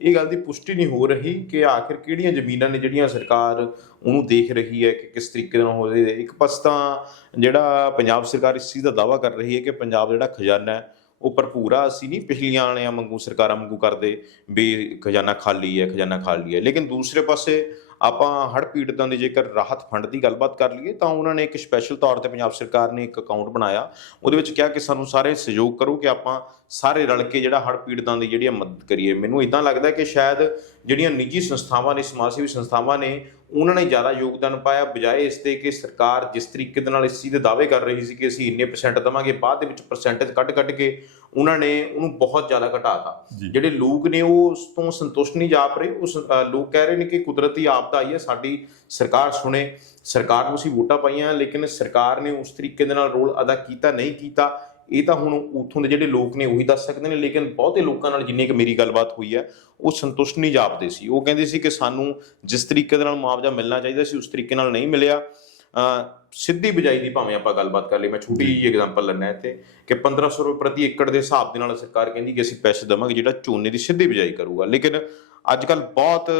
ਇਹ ਗੱਲ ਦੀ ਪੁਸ਼ਟੀ ਨਹੀਂ ਹੋ ਰਹੀ ਕਿ ਆਖਿਰ ਕਿਹੜੀਆਂ ਜ਼ਮੀਨਾਂ ਨੇ ਜਿਹੜੀਆਂ ਸਰਕਾਰ ਉਹਨੂੰ ਦੇਖ ਰਹੀ ਹੈ ਕਿ ਕਿਸ ਤਰੀਕੇ ਨਾਲ ਹੋ ਰਹੀ ਹੈ। ਇੱਕ ਪਾਸੇ ਤਾਂ ਜਿਹੜਾ ਪੰਜਾਬ ਸਰਕਾਰ ਇਸ ਚੀਜ਼ ਦਾ ਦਾਵਾ ਕਰ ਰਹੀ ਹੈ ਕਿ ਪੰਜਾਬ ਜਿਹੜਾ ਖਜ਼ਾਨਾ ਹੈ ਉਹ ਭਰਪੂਰ ਆ ਅਸੀਂ ਨਹੀਂ ਪਿਛਲੀਆਂ ਵਾਲਿਆਂ ਵਾਂਗੂ ਸਰਕਾਰਾਂ ਵਾਂਗੂ ਕਰਦੇ ਵੀ ਖਜ਼ਾਨਾ ਖਾਲੀ ਹੈ, ਖਜ਼ਾਨਾ ਖਾਲੀ ਹੈ। ਲੇਕਿਨ ਦੂਸਰੇ ਪਾਸੇ ਆਪਾਂ ਹੜ੍ਹ ਪੀੜਤਾਂ ਦੇ ਜੇਕਰ ਰਾਹਤ ਫੰਡ ਦੀ ਗੱਲਬਾਤ ਕਰ ਲਈਏ ਤਾਂ ਉਹਨਾਂ ਨੇ ਇੱਕ ਸਪੈਸ਼ਲ ਤੌਰ ਤੇ ਪੰਜਾਬ ਸਰਕਾਰ ਨੇ ਇੱਕ ਅਕਾਊਂਟ ਬਣਾਇਆ। ਉਹਦੇ ਵਿੱਚ ਕਿਹਾ ਕਿ ਸਾਨੂੰ ਸਾਰੇ ਸਹਿਯੋਗ ਕਰੋ ਕਿ ਆਪਾਂ ਸਾਰੇ ਰਲ ਕੇ ਜਿਹੜਾ ਹੜ੍ਹ ਪੀੜਤਾਂ ਦੀ ਜਿਹੜੀ ਆ ਮਦਦ ਕਰੀਏ। ਮੈਨੂੰ ਇਦਾਂ ਲੱਗਦਾ ਕਿ ਸ਼ਾਇਦ ਜਿਹੜੀਆਂ ਨਿੱਜੀ ਸੰਸਥਾਵਾਂ ਨੇ, ਸਮਾਜ ਸੇਵੀ ਸੰਸਥਾਵਾਂ ਨੇ ਉਹਨਾਂ ਨੇ ਜ਼ਿਆਦਾ ਯੋਗਦਾਨ ਪਾਇਆ ਬਜਾਏ ਇਸ ਦੇ ਕਿ ਸਰਕਾਰ ਜਿਸ ਤਰੀਕੇ ਦੇ ਨਾਲ ਇਸ ਚੀਜ਼ ਦੇ ਦਾਅਵੇ ਕਰ ਰਹੀ ਸੀ ਕਿ ਅਸੀਂ ਇੰਨੇ ਪਰਸੈਂਟ ਦਵਾਂਗੇ ਬਾਅਦ ਦੇ ਵਿੱਚ ਪਰਸੈਂਟੇਜ ਕੱਢ ਕੱਢ ਕੇ ਉਹਨਾਂ ਨੇ ਉਹਨੂੰ ਬਹੁਤ ਜ਼ਿਆਦਾ ਘਟਾਤਾ। ਜਿਹੜੇ ਲੋਕ ਨੇ ਉਹ ਉਸ ਤੋਂ ਸੰਤੁਸ਼ਟ ਨਹੀਂ ਜਾਪ ਰਹੇ ਉਸ ਲੋਕ ਕਹਿ ਰਹੇ ਨੇ ਕਿ ਕੁਦਰਤੀ ਆਪਦਾ ਆਈ ਹੈ ਸਾਡੀ ਸਰਕਾਰ ਸੁਣੇ ਸਰਕਾਰ ਨੂੰ ਅਸੀਂ ਵੋਟਾਂ ਪਾਈਆਂ ਲੇਕਿਨ ਸਰਕਾਰ ਨੇ ਉਸ ਤਰੀਕੇ ਦੇ ਨਾਲ ਰੋਲ ਅਦਾ ਕੀਤਾ ਨਹੀਂ ਕੀਤਾ ਇਹ ਤਾਂ ਹੁਣ ਉੱਥੋਂ ਦੇ ਜਿਹੜੇ ਲੋਕ ਨੇ ਉਹੀ ਦੱਸ ਸਕਦੇ ਨੇ ਲੇਕਿਨ ਬਹੁਤੇ ਲੋਕਾਂ ਨਾਲ ਜਿੰਨੀ ਕਿ ਮੇਰੀ ਗੱਲਬਾਤ ਹੋਈ ਹੈ ਉਹ ਸੰਤੁਸ਼ਟ ਨਹੀਂ ਜਾਪਦੇ ਸੀ। ਉਹ ਕਹਿੰਦੇ ਸੀ ਕਿ ਸਾਨੂੰ ਜਿਸ ਤਰੀਕੇ ਦੇ ਨਾਲ ਮੁਆਵਜ਼ਾ ਮਿਲਣਾ ਚਾਹੀਦਾ ਸੀ ਉਸ ਤਰੀਕੇ ਨਾਲ ਨਹੀਂ ਮਿਲਿਆ। ਅ, ਸਿੱਧੀ ਬਿਜਾਈ ਦੀ ਭਾਵੇਂ ਆਪਾਂ ਗੱਲਬਾਤ ਕਰ ਲਈ ਮੈਂ ਛੋਟੀ ਜਿਹੀ ਐਗਜ਼ਾਮਪਲ ਲੈਣਾ ਇੱਥੇ ਕਿ 1500 ਰੁਪਏ ਪ੍ਰਤੀ ਏਕੜ ਦੇ ਹਿਸਾਬ ਦੇ ਨਾਲ ਸਰਕਾਰ ਕਹਿੰਦੀ ਕਿ ਅਸੀਂ ਪੈਸੇ ਦੇਵਾਂਗੇ ਜਿਹੜਾ ਝੋਨੇ ਦੀ ਸਿੱਧੀ ਬਿਜਾਈ ਕਰੂਗਾ। ਲੇਕਿਨ ਅੱਜ ਕੱਲ ਬਹੁਤ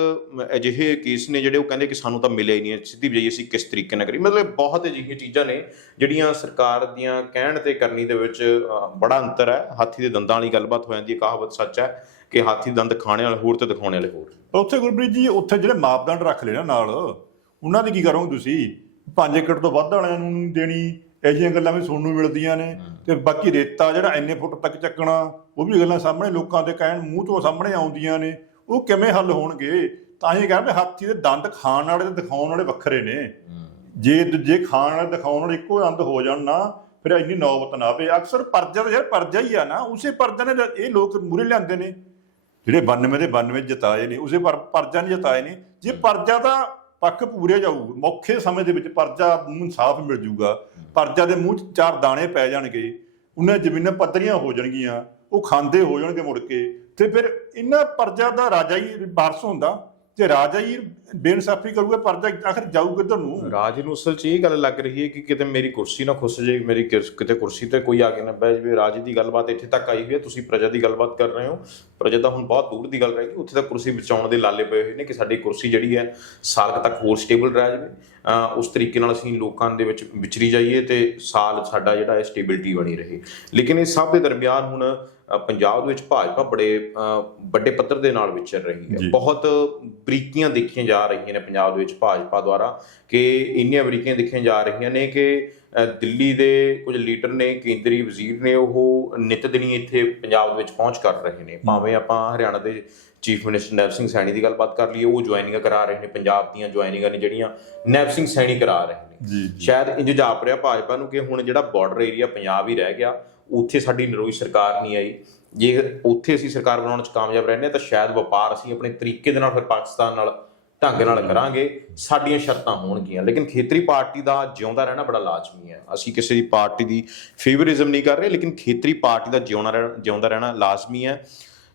ਅਜਿਹੇ ਕੇਸ ਨੇ ਜਿਹੜੇ ਉਹ ਕਹਿੰਦੇ ਕਿ ਸਾਨੂੰ ਤਾਂ ਮਿਲਿਆ ਹੀ ਨਹੀਂ ਸਿੱਧੀ ਬਿਜਾਈ ਅਸੀਂ ਕਿਸ ਤਰੀਕੇ ਨਾਲ ਕਰੀ ਮਤਲਬ ਬਹੁਤ ਅਜਿਹੀਆਂ ਚੀਜ਼ਾਂ ਨੇ ਜਿਹੜੀਆਂ ਸਰਕਾਰ ਦੀਆਂ ਕਹਿਣ ਤੇ ਕਰਨੀ ਦੇ ਵਿੱਚ ਬੜਾ ਅੰਤਰ ਹੈ। ਹਾਥੀ ਦੇ ਦੰਦਾਂ ਵਾਲੀ ਗੱਲਬਾਤ ਹੋ ਜਾਂਦੀ ਹੈ ਕਹਾਵਤ ਸੱਚ ਹੈ ਕਿ ਹਾਥੀ ਦੰਦ ਖਾਣੇ ਵਾਲੇ ਹੋਰ ਤੇ ਦਿਖਾਉਣੇ ਵਾਲੇ ਹੋਰ। ਪਰ ਉੱਥੇ ਗੁਰਪ੍ਰੀਤ ਜੀ ਉੱਥੇ ਜਿਹੜੇ ਮਾਪਦੰਡ ਰੱਖ ਨਾ ਨਾਲ ਉਹਨਾਂ ਦੀ ਕੀ ਕਰੋਗੇ ਤੁਸੀਂ? 5 ਏਕੜ ਤੋਂ ਵੱਧ ਵਾਲਿਆਂ ਨੂੰ ਦੇਣੀ ਇਹ ਜਿਹੀਆਂ ਗੱਲਾਂ ਵੀ ਸੁਣਨ ਨੂੰ ਮਿਲਦੀਆਂ ਨੇ। ਤੇ ਬਾਕੀ ਰੇਤਾ ਜਿਹੜਾ ਇੰਨੇ ਫੁੱਟ ਤੱਕ ਚੱਕਣਾ ਉਹ ਵੀ ਗੱਲਾਂ ਸਾਹਮਣੇ ਲੋਕਾਂ ਦੇ ਕਹਿਣ ਮੂੰਹ ਤੋਂ ਸਾਹਮਣੇ ਆਉਂਦੀਆਂ ਨੇ। ਉਹ ਕਿਵੇਂ ਹੱਲ ਹੋਣਗੇ? ਤਾਂ ਹੀ ਕਹਿੰਦੇ ਹਾਥੀ ਦੇ ਦੰਦ ਖਾਣ ਵਾਲੇ ਤੇ ਦਿਖਾਉਣ ਵਾਲੇ ਵੱਖਰੇ ਨੇ। ਜੇ ਦੂਜੇ ਖਾਣ ਵਾਲੇ ਦਿਖਾਉਣ ਵਾਲੇ ਇੱਕੋ ਦੰਦ ਹੋ ਜਾਣ ਨਾ ਫਿਰ ਇੰਨੀ ਨੌਬਤ ਨਾ ਆਵੇ। ਅਕਸਰ ਪਰਜਾ ਯਾਰ ਪਰਜਾ ਹੀ ਆ ਨਾ ਉਸੇ ਪਰਜਾ ਨੇ ਇਹ ਲੋਕ ਮੂਰੇ ਲਿਆਂਦੇ ਨੇ। ਜਿਹੜੇ 92 ਦੇ 92 ਜਿਤਾਏ ਨੇ ਉਸੇ ਪਰ ਪਰਜਾ ਨਹੀਂ ਜਿਤਾਏ ਨੇ। ਜੇ ਪਰਜਾ ਦਾ ਪੱਖ ਪੂਰੇ ਜਾਊ ਮੌਖੇ ਸਮੇਂ ਦੇ ਵਿੱਚ ਪਰਜਾ ਨੂੰ ਸਾਫ਼ ਮਿਲ ਜੂਗਾ। ਪਰਜਾ ਦੇ ਮੂੰਹ 'ਚ ਚਾਰ ਦਾਣੇ ਪੈ ਜਾਣਗੇ। ਉਹਨਾਂ ਜ਼ਮੀਨਾਂ ਪੱਧਰੀਆਂ ਹੋ ਜਾਣਗੀਆਂ। ਉਹ ਖਾਂਦੇ ਹੋ ਜਾਣਗੇ ਮੁੜ ਕੇ। ਤੇ ਫਿਰ ਇਹਨਾਂ ਪਰਜਾ ਦਾ ਰਾਜਾ ਹੀ ਵਾਰਸ ਹੁੰਦਾ, ਤੇ ਰਾਜਾ ਹੀ ਬੇਇਨਸਾਫੀ ਕਰੂਗਾ ਪਰਦਾ ਆਖਰ ਜਾਊ ਕਿੱਧਰ ਨੂੰ? ਰਾਜ ਨੂੰ ਅਸਲ 'ਚ ਇਹ ਗੱਲ ਲੱਗ ਰਹੀ ਹੈ ਕਿ ਕਿਤੇ ਮੇਰੀ ਕੁਰਸੀ ਨਾ ਖੁੱਸ ਜੇ ਮੇਰੀ ਕਿਤੇ ਕੁਰਸੀ ਤੇ ਕੋਈ ਆ ਕੇ ਨਾ ਬਹਿ ਜਾਵੇ। ਰਾਜ ਦੀ ਗੱਲਬਾਤ ਇੱਥੇ ਤੱਕ ਆਈ ਹੋਈ ਹੈ, ਤੁਸੀਂ ਪ੍ਰਜਾ ਦੀ ਗੱਲਬਾਤ ਕਰ ਰਹੇ ਹੋ। ਪ੍ਰਜਾ ਤਾਂ ਹੁਣ ਬਹੁਤ ਦੂਰ ਦੀ ਗੱਲ ਰਹਿ ਗਈ, ਉੱਥੇ ਤਾਂ ਕੁਰਸੀ ਬਚਾਉਣ ਦੇ ਲਾਲੇ ਪਏ ਹੋਏ ਨੇ ਕਿ ਸਾਡੀ ਕੁਰਸੀ ਜਿਹੜੀ ਹੈ, ਸਾਲ ਤੱਕ ਹੋਰ ਸਟੇਬਲ ਰਹਿ ਜਾਵੇ। ਉਸ ਤਰੀਕੇ ਨਾਲ ਅਸੀਂ ਲੋਕਾਂ ਦੇ ਵਿੱਚ ਵਿਚਰੀ ਜਾਈਏ ਤੇ ਸਾਲ ਸਾਡਾ ਜਿਹੜਾ ਹੈ ਸਟੇਬਿਲਿਟੀ ਬਣੀ ਰਹੇ। ਲੇਕਿਨ ਇਹ ਸਭ ਦੇ ਦਰਮਿਆਨ ਹੁਣ ਪੰਜਾਬ ਦੇ ਵਿੱਚ ਭਾਜਪਾ ਬੜੇ ਵੱਡੇ ਪੱਧਰ ਦੇ ਨਾਲ ਵਿਚਰ ਰਹੀ ਹੈ। ਬਹੁਤ ਬਰੀਕੀਆਂ ਦੇਖੀਆਂ ਜਾ ਰਹੀਆਂ ਨੇ ਪੰਜਾਬ ਦੇ ਵਿੱਚ ਭਾਜਪਾ ਦੁਆਰਾ ਕਿ ਇੰਨੀਆਂ ਬਰੀਕੀਆਂ ਦੇਖੀਆਂ ਜਾ ਰਹੀਆਂ ਨੇ ਕਿ ਦਿੱਲੀ ਦੇ ਕੁਝ ਲੀਡਰ ਨੇ ਕੇਂਦਰੀ ਵਜ਼ੀਰ ਨੇ ਉਹ ਨਿਤ ਦਿਨੀ ਇੱਥੇ ਪੰਜਾਬ ਦੇ ਵਿੱਚ ਪਹੁੰਚ ਕਰ ਰਹੇ ਨੇ। ਭਾਵੇਂ ਆਪਾਂ ਹਰਿਆਣਾ ਦੇ ਚੀਫ ਮਿਨਿਸਟਰ ਨੈਬ ਸਿੰਘ ਸੈਣੀ ਦੀ ਗੱਲਬਾਤ ਕਰ ਲਈਏ ਉਹ ਜੁਆਇਨਿੰਗਾਂ ਕਰਾ ਰਹੇ ਨੇ ਪੰਜਾਬ ਦੀਆਂ ਜੁਆਇਨਿੰਗਾਂ ਨੇ ਜਿਹੜੀਆਂ ਨੈਬ ਸਿੰਘ ਸੈਣੀ ਕਰਾ ਰਹੇ ਨੇ। ਸ਼ਾਇਦ ਇੰਜ ਜਾਪ ਰਿਹਾ ਭਾਜਪਾ ਨੂੰ ਕਿ ਹੁਣ ਜਿਹੜਾ ਬਾਰਡਰ ਏਰੀਆ ਪੰਜਾਬ ਹੀ ਰਹਿ ਗਿਆ ਉੱਥੇ ਸਾਡੀ ਨਰੋਈ ਸਰਕਾਰ ਨਹੀਂ ਆਈ। ਜੇ ਉੱਥੇ ਅਸੀਂ ਸਰਕਾਰ ਬਣਾਉਣ 'ਚ ਕਾਮਯਾਬ ਰਹਿੰਦੇ ਤਾਂ ਸ਼ਾਇਦ ਵਪਾਰ ਅਸੀਂ ਆਪਣੇ ਤਰੀਕੇ ਦੇ ਨਾਲ ਫਿਰ ਪਾਕਿਸਤਾਨ ਨਾਲ ਢੰਗ ਨਾਲ ਕਰਾਂਗੇ। ਸਾਡੀਆਂ ਸ਼ਰਤਾਂ ਹੋਣਗੀਆਂ। ਲੇਕਿਨ ਖੇਤਰੀ ਪਾਰਟੀ ਦਾ ਜਿਉਂਦਾ ਰਹਿਣਾ ਬੜਾ ਲਾਜ਼ਮੀ ਹੈ। ਅਸੀਂ ਕਿਸੇ ਦੀ ਪਾਰਟੀ ਦੀ ਫੇਵਰਿਜ਼ਮ ਨਹੀਂ ਕਰ ਰਹੇ ਲੇਕਿਨ ਖੇਤਰੀ ਪਾਰਟੀ ਦਾ ਜਿਉਣਾ ਰਹਿਣਾ ਜਿਉਂਦਾ ਰਹਿਣਾ ਲਾਜ਼ਮੀ ਹੈ।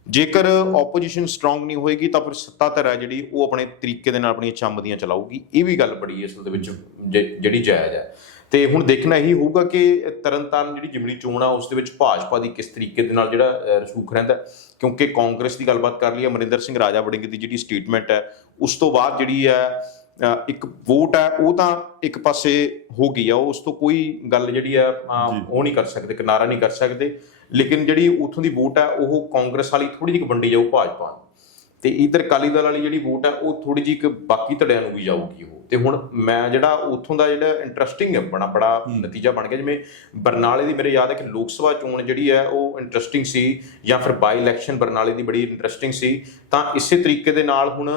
ਜੇਕਰ ਆਪੋਜੀਸ਼ਨ ਸਟਰੋਂਗ ਨਹੀਂ ਹੋਏਗੀ ਤਾਂ ਫਿਰ ਸੱਤਾ ਧਿਰ ਹੈ ਜਿਹੜੀ ਉਹ ਆਪਣੇ ਤਰੀਕੇ ਦੇ ਨਾਲ ਆਪਣੀਆਂ ਚੰਮਦੀਆਂ ਚਲਾਊਗੀ। ਇਹ ਵੀ ਗੱਲ ਬੜੀ ਅਸਲ ਦੇ ਵਿੱਚ ਜਿਹੜੀ ਜਾਇਜ਼ ਹੈ। ਤੇ ਹੁਣ ਦੇਖਣਾ ਇਹੀ ਹੋਊਗਾ ਕਿ ਤਰਨਤਾਰਨ ਜਿਹੜੀ ਜਿਮਣੀ ਚੋਣ ਆ ਉਸ ਦੇ ਵਿੱਚ ਭਾਜਪਾ ਦੀ ਕਿਸ ਤਰੀਕੇ ਦੇ ਨਾਲ ਜਿਹੜਾ ਰਸੂਖ ਰਹਿੰਦਾ। ਕਿਉਂਕਿ ਕਾਂਗਰਸ ਦੀ ਗੱਲਬਾਤ ਕਰ ਲਈ ਅਮਰਿੰਦਰ ਸਿੰਘ ਰਾਜਾ ਵੜਿੰਗ ਦੀ ਜਿਹੜੀ ਸਟੇਟਮੈਂਟ ਹੈ ਉਸ ਤੋਂ ਬਾਅਦ ਜਿਹੜੀ ਹੈ ਇੱਕ ਵੋਟ ਹੈ ਉਹ ਤਾਂ ਇੱਕ ਪਾਸੇ ਹੋ ਗਈ ਆ ਉਸ ਤੋਂ ਕੋਈ ਗੱਲ ਜਿਹੜੀ ਜੀ। ਉਹ ਨਹੀਂ ਕਰ ਸਕਦੇ ਕਿਨਾਰਾ ਨਹੀਂ ਕਰ ਸਕਦੇ ਲੇਕਿਨ ਜਿਹੜੀ ਉਥੋਂ ਦੀ ਵੋਟ ਹੈ ਉਹ ਕਾਂਗਰਸ ਵਾਲੀ ਥੋੜੀ ਜਿਹੀ ਵੰਡੀ ਜਾਊ ਭਾਜਪਾ ਨੂੰ ਤੇ ਇਧਰ ਕਾਲੀ ਦਲ ਵਾਲੀ ਜਿਹੜੀ ਵੋਟ ਹੈ ਉਹ ਥੋੜੀ ਜਿਹੀ ਇੱਕ ਬਾਕੀ ਧੜਿਆਂ ਨੂੰ ਵੀ ਜਾਊਗੀ ਉਹ। ਤੇ ਹੁਣ ਮੈਂ ਜਿਹੜਾ ਉਥੋਂ ਦਾ ਜਿਹੜਾ ਇੰਟਰਸਟਿੰਗ ਹੈ ਬੜਾ ਬੜਾ ਨਤੀਜਾ ਬਣ ਗਿਆ। ਜਿਵੇਂ ਬਰਨਾਲੇ ਦੀ ਮੇਰੇ ਯਾਦ ਹੈ ਕਿ ਲੋਕ ਸਭਾ ਚੋਣ ਜਿਹੜੀ ਹੈ ਉਹ ਇੰਟਰਸਟਿੰਗ ਸੀ ਜਾਂ ਫਿਰ ਬਾਈ ਇਲੈਕਸ਼ਨ ਬਰਨਾਲੇ ਦੀ ਬੜੀ ਇੰਟਰਸਟਿੰਗ ਸੀ। ਤਾਂ ਇਸੇ ਤਰੀਕੇ ਦੇ ਨਾਲ ਹੁਣ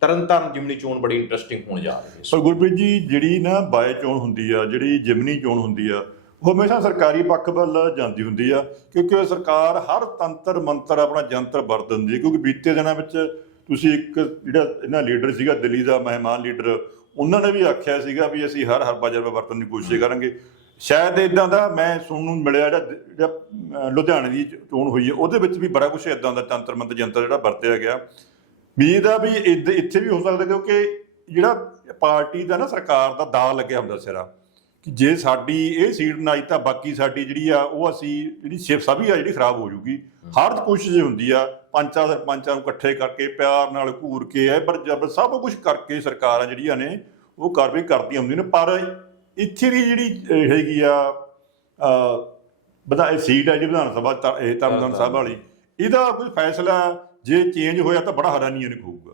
ਤਰਨਤਾਰਨ ਜਿਮਨੀ ਚੋਣ ਬੜੀ ਇੰਟਰਸਟਿੰਗ ਹੋਣ ਜਾ ਰਹੀ ਹੈ। ਪਰ ਗੁਰਪ੍ਰੀਤ ਜੀ ਜਿਹੜੀ ਨਾ ਬਾਏ ਚੋਣ ਹੁੰਦੀ ਆ ਜਿਹੜੀ ਜਿਮਨੀ ਚੋਣ ਹੁੰਦੀ ਆ ਹਮੇਸ਼ਾ ਸਰਕਾਰੀ ਪੱਖ ਵੱਲ ਜਾਂਦੀ ਹੁੰਦੀ ਆ, ਕਿਉਂਕਿ ਸਰਕਾਰ ਹਰ ਤੰਤਰ, ਮੰਤਰ ਆਪਣਾ ਜੰਤਰ ਵਰਤ ਦਿੰਦੀ ਹੈ ਕਿਉਂਕਿ ਬੀਤੇ ਦਿਨਾਂ ਵਿੱਚ ਤੁਸੀਂ ਇੱਕ ਜਿਹੜਾ ਇਹਨਾਂ ਲੀਡਰ ਸੀਗਾ, ਦਿੱਲੀ ਦਾ ਮਹਿਮਾਨ ਲੀਡਰ, ਉਹਨਾਂ ਨੇ ਵੀ ਆਖਿਆ ਸੀਗਾ ਵੀ ਅਸੀਂ ਹਰ ਹਰ ਬਜਰ ਵਰਤਣ ਦੀ ਕੋਸ਼ਿਸ਼ ਕਰਾਂਗੇ। ਸ਼ਾਇਦ ਇਦਾਂ ਦਾ ਮੈਂ ਸੁਣਨ ਨੂੰ ਮਿਲਿਆ ਜਿਹੜਾ ਜਿਹੜਾ ਲੁਧਿਆਣੇ ਦੀ ਚੋਣ ਹੋਈ ਹੈ ਉਹਦੇ ਵਿੱਚ ਵੀ ਬੜਾ ਕੁਝ ਇਦਾਂ ਦਾ ਤੰਤਰ, ਮੰਤਰ, ਜੰਤਰ ਜਿਹੜਾ ਵਰਤਿਆ ਗਿਆ। ਵੀ ਆ ਵੀ ਇੱਧ- ਇੱਥੇ ਵੀ ਹੋ ਸਕਦਾ ਕਿਉਂਕਿ ਜਿਹੜਾ ਪਾਰਟੀ ਦਾ ਨਾ ਸਰਕਾਰ ਦਾ ਦਾ ਲੱਗਿਆ ਹੁੰਦਾ ਸਿਰਾ ਜੇ ਸਾਡੀ ਇਹ ਸੀਟ ਨਾ ਆਈ ਤਾਂ ਬਾਕੀ ਸਾਡੀ ਜਿਹੜੀ ਆ ਉਹ ਅਸੀਂ ਜਿਹੜੀ ਸ਼ਿਵ ਸਭੀ ਆ ਜਿਹੜੀ ਖਰਾਬ ਹੋ ਜੂਗੀ। ਹਰ ਕੋਸ਼ਿਸ਼ ਹੁੰਦੀ ਆ ਪੰਚਾਂ ਸਰਪੰਚਾਂ ਨੂੰ ਇਕੱਠੇ ਕਰਕੇ ਪਿਆਰ ਨਾਲ ਘੂਰ ਕੇ ਐ ਪਰ ਜਬ ਸਭ ਕੁਝ ਕਰਕੇ ਸਰਕਾਰਾਂ ਜਿਹੜੀਆਂ ਨੇ ਉਹ ਕਾਰਵਾਈ ਕਰਦੀਆਂ ਹੁੰਦੀਆਂ ਨੇ। ਪਰ ਇੱਥੇ ਦੀ ਜਿਹੜੀ ਹੈਗੀ ਆ ਅ ਵਿਧਾਇਕ ਸੀਟ ਹੈ ਜਿਹੜੀ ਵਿਧਾਨ ਸਭਾ ਤ- ਇਹ ਤਰਨਤਾਰਨ ਸਾਹਿਬ ਵਾਲੀ ਇਹਦਾ ਕੋਈ ਫੈਸਲਾ ਜੇ ਚੇਂਜ ਹੋਇਆ ਤਾਂ ਬੜਾ ਹੈਰਾਨੀਜਨਕ ਹੋਊਗਾ।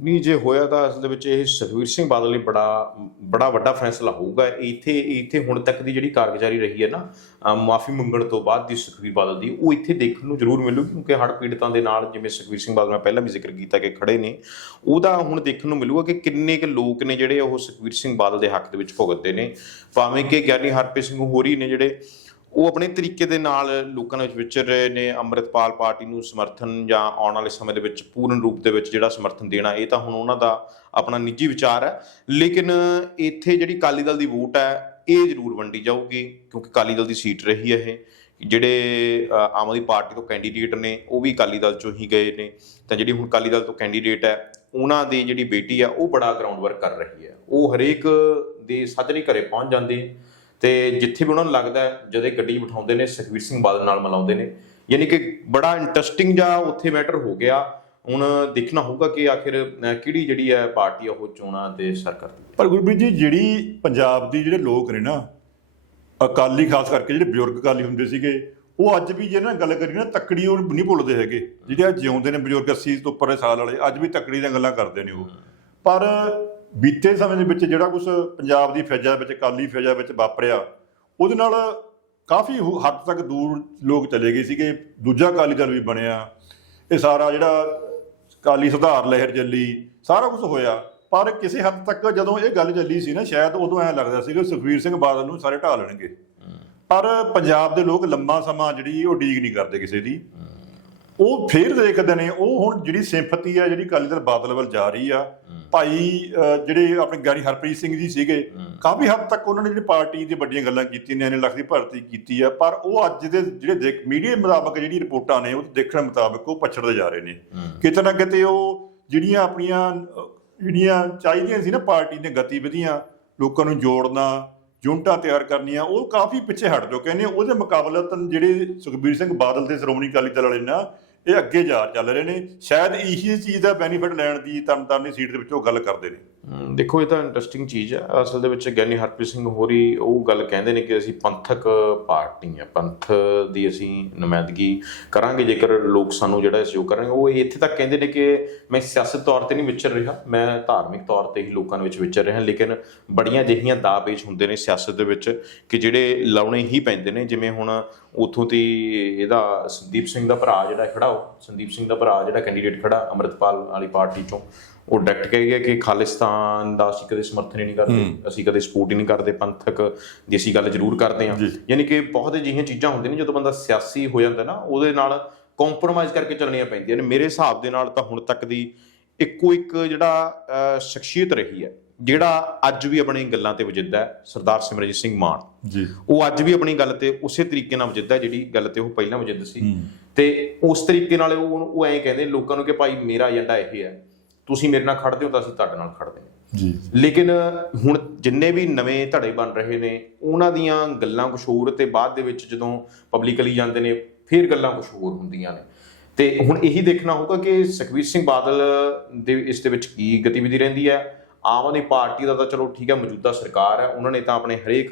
ਨਹੀਂ ਜੇ ਹੋਇਆ ਤਾਂ ਅਸਲ ਦੇ ਵਿੱਚ ਇਹ ਸੁਖਵੀਰ ਸਿੰਘ ਬਾਦਲ ਲਈ ਬੜਾ ਬੜਾ ਵੱਡਾ ਫੈਸਲਾ ਹੋਊਗਾ। ਇੱਥੇ ਇੱਥੇ ਹੁਣ ਤੱਕ ਦੀ ਜਿਹੜੀ ਕਾਰਗੁਜ਼ਾਰੀ ਰਹੀ ਹੈ ਨਾ ਮਾਫੀ ਮੰਗਣ ਤੋਂ ਬਾਅਦ ਦੀ ਸੁਖਵੀਰ ਬਾਦਲ ਦੀ, ਉਹ ਇੱਥੇ ਦੇਖਣ ਨੂੰ ਜ਼ਰੂਰ ਮਿਲੂ ਕਿਉਂਕਿ ਹੜ੍ਹ ਪੀੜਤਾਂ ਦੇ ਨਾਲ ਜਿਵੇਂ ਸੁਖਵੀਰ ਸਿੰਘ ਬਾਦਲ ਮੈਂ ਪਹਿਲਾਂ ਵੀ ਜ਼ਿਕਰ ਕੀਤਾ ਕਿ ਖੜੇ ਨੇ, ਉਹਦਾ ਹੁਣ ਦੇਖਣ ਨੂੰ ਮਿਲੂਗਾ ਕਿ ਕਿੰਨੇ ਕੁ ਲੋਕ ਨੇ ਜਿਹੜੇ ਉਹ ਸੁਖਵੀਰ ਸਿੰਘ ਬਾਦਲ ਦੇ ਹੱਕ ਦੇ ਵਿੱਚ ਭੁਗਤਦੇ ਨੇ। ਭਾਵੇਂ ਕਿ ਗਿਆਨੀ ਹਰਪ੍ਰੀਤ ਸਿੰਘ ਹੋਰੀ ਨੇ ਜਿਹੜੇ ਉਹ ਆਪਣੇ ਤਰੀਕੇ ਦੇ ਨਾਲ ਲੋਕਾਂ ਦੇ ਵਿੱਚ ਵਿਚਰ ਰਹੇ ਨੇ, ਅੰਮ੍ਰਿਤਪਾਲ ਪਾਰਟੀ ਨੂੰ ਸਮਰਥਨ ਜਾਂ ਆਉਣ ਵਾਲੇ ਸਮੇਂ ਦੇ ਵਿੱਚ ਪੂਰਨ ਰੂਪ ਦੇ ਵਿੱਚ ਜਿਹੜਾ ਸਮਰਥਨ ਦੇਣਾ, ਇਹ ਤਾਂ ਹੁਣ ਉਹਨਾਂ ਦਾ ਆਪਣਾ ਨਿੱਜੀ ਵਿਚਾਰ ਹੈ। ਲੇਕਿਨ ਇੱਥੇ ਜਿਹੜੀ ਕਾਲੀ ਦਲ ਦੀ ਵੋਟ ਹੈ, ਇਹ ਜ਼ਰੂਰ ਵੰਡੀ ਜਾਊਗੀ, ਕਿਉਂਕਿ ਕਾਲੀ ਦਲ ਦੀ ਸੀਟ ਰਹੀ ਹੈ ਇਹ। ਜਿਹੜੇ ਆਮ ਆਦਮੀ ਪਾਰਟੀ ਤੋਂ ਕੈਂਡੀਡੇਟ ਨੇ, ਉਹ ਵੀ ਕਾਲੀ ਦਲ ਚੋਂ ਹੀ ਗਏ ਨੇ। ਤਾਂ ਜਿਹੜੀ ਹੁਣ ਕਾਲੀ ਦਲ ਤੋਂ ਕੈਂਡੀਡੇਟ ਹੈ, ਉਹਨਾਂ ਦੀ ਜਿਹੜੀ ਬੇਟੀ ਆ ਉਹ ਬੜਾ ਗਰਾਊਂਡ ਵਰਕ ਕਰ ਰਹੀ ਹੈ। ਉਹ ਹਰੇਕ ਦੇ ਸਾਜਰੇ ਘਰੇ ਪਹੁੰਚ ਜਾਂਦੇ ਤੇ ਜਿੱਥੇ ਵੀ ਉਹਨਾਂ ਨੂੰ ਲੱਗਦਾ ਜਦੋਂ ਇਹ ਗੱਡੀ ਬਿਠਾਉਂਦੇ ਨੇ ਸੁਖਵੀਰ ਸਿੰਘ ਬਾਦਲ ਨਾਲ ਮਿਲਾਉਂਦੇ ਨੇ। ਯਾਨੀ ਕਿ ਬੜਾ ਇੰਟਰਸਟਿੰਗ ਜਾਂ ਉੱਥੇ ਮੈਟਰ ਹੋ ਗਿਆ। ਹੁਣ ਦੇਖਣਾ ਹੋਊਗਾ ਕਿ ਆਖਿਰ ਕਿਹੜੀ ਜਿਹੜੀ ਹੈ ਪਾਰਟੀ ਆ, ਉਹ ਚੋਣਾਂ ਤੇ ਸਰ ਕਰਦੀ ਹੈ। ਪਰ ਗੁਰਪ੍ਰੀਤ ਜੀ, ਜਿਹੜੀ ਪੰਜਾਬ ਦੀ ਜਿਹੜੇ ਲੋਕ ਨੇ ਨਾ, ਅਕਾਲੀ ਖਾਸ ਕਰਕੇ ਜਿਹੜੇ ਬਜ਼ੁਰਗ ਅਕਾਲੀ ਹੁੰਦੇ ਸੀਗੇ, ਉਹ ਅੱਜ ਵੀ ਜੇ ਨਾ ਗੱਲ ਕਰੀ ਨਾ, ਤੱਕੜੀ ਉਹ ਨਹੀਂ ਭੁੱਲਦੇ ਹੈਗੇ। ਜਿਹੜੇ ਆ ਜਿਉਂਦੇ ਨੇ ਬਜ਼ੁਰਗ 80 ਤੋਂ ਉੱਪਰ ਸਾਲ ਵਾਲੇ, ਅੱਜ ਵੀ ਤੱਕੜੀ ਦੀਆਂ ਗੱਲਾਂ ਕਰਦੇ ਨੇ ਉਹ। ਪਰ ਬੀਤੇ ਸਮੇਂ ਦੇ ਵਿੱਚ ਜਿਹੜਾ ਕੁਝ ਪੰਜਾਬ ਦੀ ਫੈਜਾ ਵਿੱਚ, ਅਕਾਲੀ ਫੈਜਾ ਵਿੱਚ ਵਾਪਰਿਆ, ਉਹਦੇ ਨਾਲ ਕਾਫੀ ਹੱਦ ਤੱਕ ਦੂਰ ਲੋਕ ਚਲੇ ਗਏ ਸੀਗੇ। ਦੂਜਾ ਅਕਾਲੀ ਦਲ ਵੀ ਬਣਿਆ। ਇਹ ਸਾਰਾ ਜਿਹੜਾ ਕਾਲੀ ਸੁਧਾਰ ਲਹਿਰ ਚੱਲੀ, ਸਾਰਾ ਕੁਝ ਹੋਇਆ। ਪਰ ਕਿਸੇ ਹੱਦ ਤੱਕ ਜਦੋਂ ਇਹ ਗੱਲ ਚੱਲੀ ਸੀ ਨਾ, ਸ਼ਾਇਦ ਉਦੋਂ ਐ ਲੱਗਦਾ ਸੀ ਕਿ ਸੁਖਵੀਰ ਸਿੰਘ ਬਾਦਲ ਨੂੰ ਸਾਰੇ ਢਾਹ ਲੈਣਗੇ। ਪਰ ਪੰਜਾਬ ਦੇ ਲੋਕ ਲੰਮਾ ਸਮਾਂ ਜਿਹੜੀ ਉਹ ਡੀਕ ਨਹੀਂ ਕਰਦੇ ਕਿਸੇ ਦੀ। ਉਹ ਫੇਰ ਦੇਖਦੇ ਨੇ ਉਹ ਹੁਣ ਜਿਹੜੀ ਸਿੰਪਥੀ ਆ ਜਿਹੜੀ ਅਕਾਲੀ ਦਲ ਬਾਦਲ ਵੱਲ ਜਾ ਰਹੀ ਆ ਭਾਈ ਜਿਹੜੇ ਆਪਣੇ ਗਿਆਨੀ ਹਰਪ੍ਰੀਤ ਸਿੰਘ ਜੀ ਸੀਗੇ ਕਾਫੀ ਹੱਦ ਤੱਕ ਉਹਨਾਂ ਨੇ ਜਿਹੜੀ ਪਾਰਟੀ ਦੀ ਵੱਡੀਆਂ ਗੱਲਾਂ ਕੀਤੀਆਂ ਨੇ ਲੱਖ ਦੀ ਭਰਤੀ ਕੀਤੀ ਆ ਪਰ ਉਹ ਅੱਜ ਦੇ ਜਿਹੜੇ ਮੀਡੀਆ ਮੁਤਾਬਕ ਜਿਹੜੀ ਰਿਪੋਰਟਾਂ ਨੇ ਉਹ ਦੇਖਣ ਮੁਤਾਬਕ ਉਹ ਪਛੜਦੇ ਜਾ ਰਹੇ ਨੇ। ਕਿਤੇ ਨਾ ਕਿਤੇ ਉਹ ਜਿਹੜੀਆਂ ਆਪਣੀਆਂ ਜਿਹੜੀਆਂ ਚਾਹੀਦੀਆਂ ਸੀ ਨਾ ਪਾਰਟੀ ਦੀਆਂ ਗਤੀਵਿਧੀਆਂ ਲੋਕਾਂ ਨੂੰ ਜੋੜਨਾ ਜੁੰਟਾ ਤਿਆਰ ਕਰਨੀਆਂ ਉਹ ਕਾਫੀ ਪਿੱਛੇ ਹਟ ਚੁੱਕੇ ਨੇ। ਉਹਦੇ ਮੁਕਾਬਲਤਨ ਜਿਹੜੇ ਸੁਖਬੀਰ ਸਿੰਘ ਬਾਦਲ ਤੇ ਸ਼੍ਰੋਮਣੀ ਅਕਾਲੀ ਦਲ ਵਾਲੇ ਨਾ ਇਹ ਅੱਗੇ ਜਾ ਚੱਲ ਰਹੇ ਨੇ। ਸ਼ਾਇਦ ਇਹੀ ਚੀਜ਼ ਦਾ ਬੈਨੀਫਿਟ ਲੈਣ ਦੀ ਤਰਨਤਾਰਨੀ ਸੀਟ ਦੇ ਵਿੱਚੋਂ ਗੱਲ ਕਰਦੇ ਨੇ। ਦੇਖੋ, ਇਹ ਤਾਂ ਇੰਟਰਸਟਿੰਗ ਚੀਜ਼ ਹੈ। ਅਸਲ ਦੇ ਵਿੱਚ ਗਿਆਨੀ ਹਰਪ੍ਰੀਤ ਸਿੰਘ ਹੋਰੀ ਉਹ ਗੱਲ ਕਹਿੰਦੇ ਨੇ ਕਿ ਅਸੀਂ ਪੰਥਕ ਪਾਰਟੀ ਹੈ। ਪੰਥ ਦੀ ਅਸੀਂ ਨੁਮਾਇੰਦਗੀ ਕਰਾਂਗੇ। ਜੇਕਰ ਲੋਕ ਸਾਨੂੰ ਜਿਹੜਾ ਸਹਿਯੋਗ ਕਰਨਗੇ, ਉਹ ਇੱਥੇ ਤੱਕ ਕਹਿੰਦੇ ਨੇ ਕਿ ਮੈਂ ਸਿਆਸਤ ਤੌਰ ਤੇ ਨਹੀਂ ਵਿਚਰ ਰਿਹਾ, ਮੈਂ ਧਾਰਮਿਕ ਤੌਰ ਤੇ ਹੀ ਲੋਕਾਂ ਦੇ ਵਿੱਚ ਵਿਚਰ ਰਿਹਾ, ਲੇਕਿਨ ਬੜੀਆਂ ਜਿਹੀਆਂ ਦਾਅਪੇਚ ਹੁੰਦੇ ਨੇ ਸਿਆਸਤ ਦੇ ਵਿੱਚ ਕਿ ਜਿਹੜੇ ਲਾਉਣੇ ਹੀ ਪੈਂਦੇ ਨੇ। ਜਿਵੇਂ ਹੁਣ ਉਥੋਂ ਦੀ ਇਹਦਾ ਸੰਦੀਪ ਸਿੰਘ ਦਾ ਭਰਾ ਜਿਹੜਾ ਖੜਾ, ਉਹ ਸੰਦੀਪ ਸਿੰਘ ਦਾ ਭਰਾ ਜਿਹੜਾ ਕੈਂਡੀਡੇਟ ਖੜਾ, ਅੰਮ੍ਰਿਤਪਾਲ ਵਾਲੀ ਪਾਰਟੀ ਚੋਂ। ਉਹ ਡਾਇਰੈਕਟ ਕਹਿ ਗਿਆ ਕਿ ਖਾਲਿਸਤਾਨ ਦਾ ਅਸੀਂ ਕਦੇ ਸਮਰਥਨ ਹੀ ਨਹੀਂ ਕਰਦੇ ਅਸੀਂ ਕਦੇ ਸਪੋਰਟ ਹੀ ਨਹੀਂ ਕਰਦੇ ਪੰਥਕ ਦੀ ਅਸੀਂ ਗੱਲ ਜ਼ਰੂਰ ਕਰਦੇ ਹਾਂ। ਯਾਨੀ ਕਿ ਬਹੁਤ ਅਜਿਹੀਆਂ ਚੀਜ਼ਾਂ ਹੁੰਦੀਆਂ ਨੇ ਜਦੋਂ ਬੰਦਾ ਸਿਆਸੀ ਹੋ ਜਾਂਦਾ ਨਾ ਉਹਦੇ ਨਾਲ ਕੰਪਰੋਮਾਈਜ਼ ਕਰਕੇ ਚੱਲਣੀਆਂ ਪੈਂਦੀਆਂ ਨੇ। ਮੇਰੇ ਹਿਸਾਬ ਦੇ ਨਾਲ ਤਾਂ ਹੁਣ ਤੱਕ ਦੀ ਇੱਕੋ ਇੱਕ ਜਿਹੜਾ ਸ਼ਖਸੀਅਤ ਰਹੀ ਹੈ ਜਿਹੜਾ ਅੱਜ ਵੀ ਆਪਣੀ ਗੱਲਾਂ ਤੇ ਵਜਿੱਦਾ ਹੈ ਸਰਦਾਰ ਸਿਮਰਜੀਤ ਸਿੰਘ ਮਾਨ। ਜੀ। ਉਹ ਅੱਜ ਵੀ ਆਪਣੀ ਗੱਲ ਤੇ ਉਸੇ ਤਰੀਕੇ ਨਾਲ ਵਜਿੱਦਾ ਹੈ ਜਿਹੜੀ ਗੱਲ ਤੇ ਉਹ ਪਹਿਲਾਂ ਵਜਿੱਦ ਸੀ। ਤੇ ਉਸ ਤਰੀਕੇ ਨਾਲ ਉਹ ਉਹ ਐਂ ਕਹਿੰਦੇ ਲੋਕਾਂ ਨੂੰ ਕਿ ਭਾਈ ਮੇਰਾ ਏਜੰਡਾ ਇਹ ਹੈ। ਤੁਸੀਂ ਮੇਰੇ ਨਾਲ ਖੜਦੇ ਹੋ ਤਾਂ ਅਸੀਂ ਤੁਹਾਡੇ ਨਾਲ ਖੜਦੇ ਹਾਂ ਜੀ ਲੇਕਿਨ ਹੁਣ ਜਿੰਨੇ ਵੀ ਨਵੇਂ ਧੜੇ ਬਣ ਰਹੇ ਨੇ ਉਹਨਾਂ ਦੀਆਂ ਗੱਲਾਂ ਕੁਛ ਹੋਰ ਤੇ ਬਾਅਦ ਦੇ ਵਿੱਚ ਜਦੋਂ ਪਬਲਿਕਲੀ ਜਾਂਦੇ ਨੇ ਫਿਰ ਗੱਲਾਂ ਕੁਛ ਹੋਰ ਹੁੰਦੀਆਂ ਨੇ ਤੇ ਹੁਣ ਇਹੀ ਦੇਖਣਾ ਹੋਊਗਾ ਕਿ ਸੁਖਬੀਰ ਸਿੰਘ ਬਾਦਲ ਦੇ ਇਸ ਦੇ ਵਿੱਚ ਕੀ ਗਤੀਵਿਧੀ ਰਹਿੰਦੀ ਹੈ ਆਮ ਆਦਮੀ ਪਾਰਟੀ ਦਾ ਤਾਂ ਚਲੋ ਠੀਕ ਹੈ ਮੌਜੂਦਾ ਸਰਕਾਰ ਹੈ ਉਹਨਾਂ ਨੇ ਤਾਂ ਆਪਣੇ ਹਰੇਕ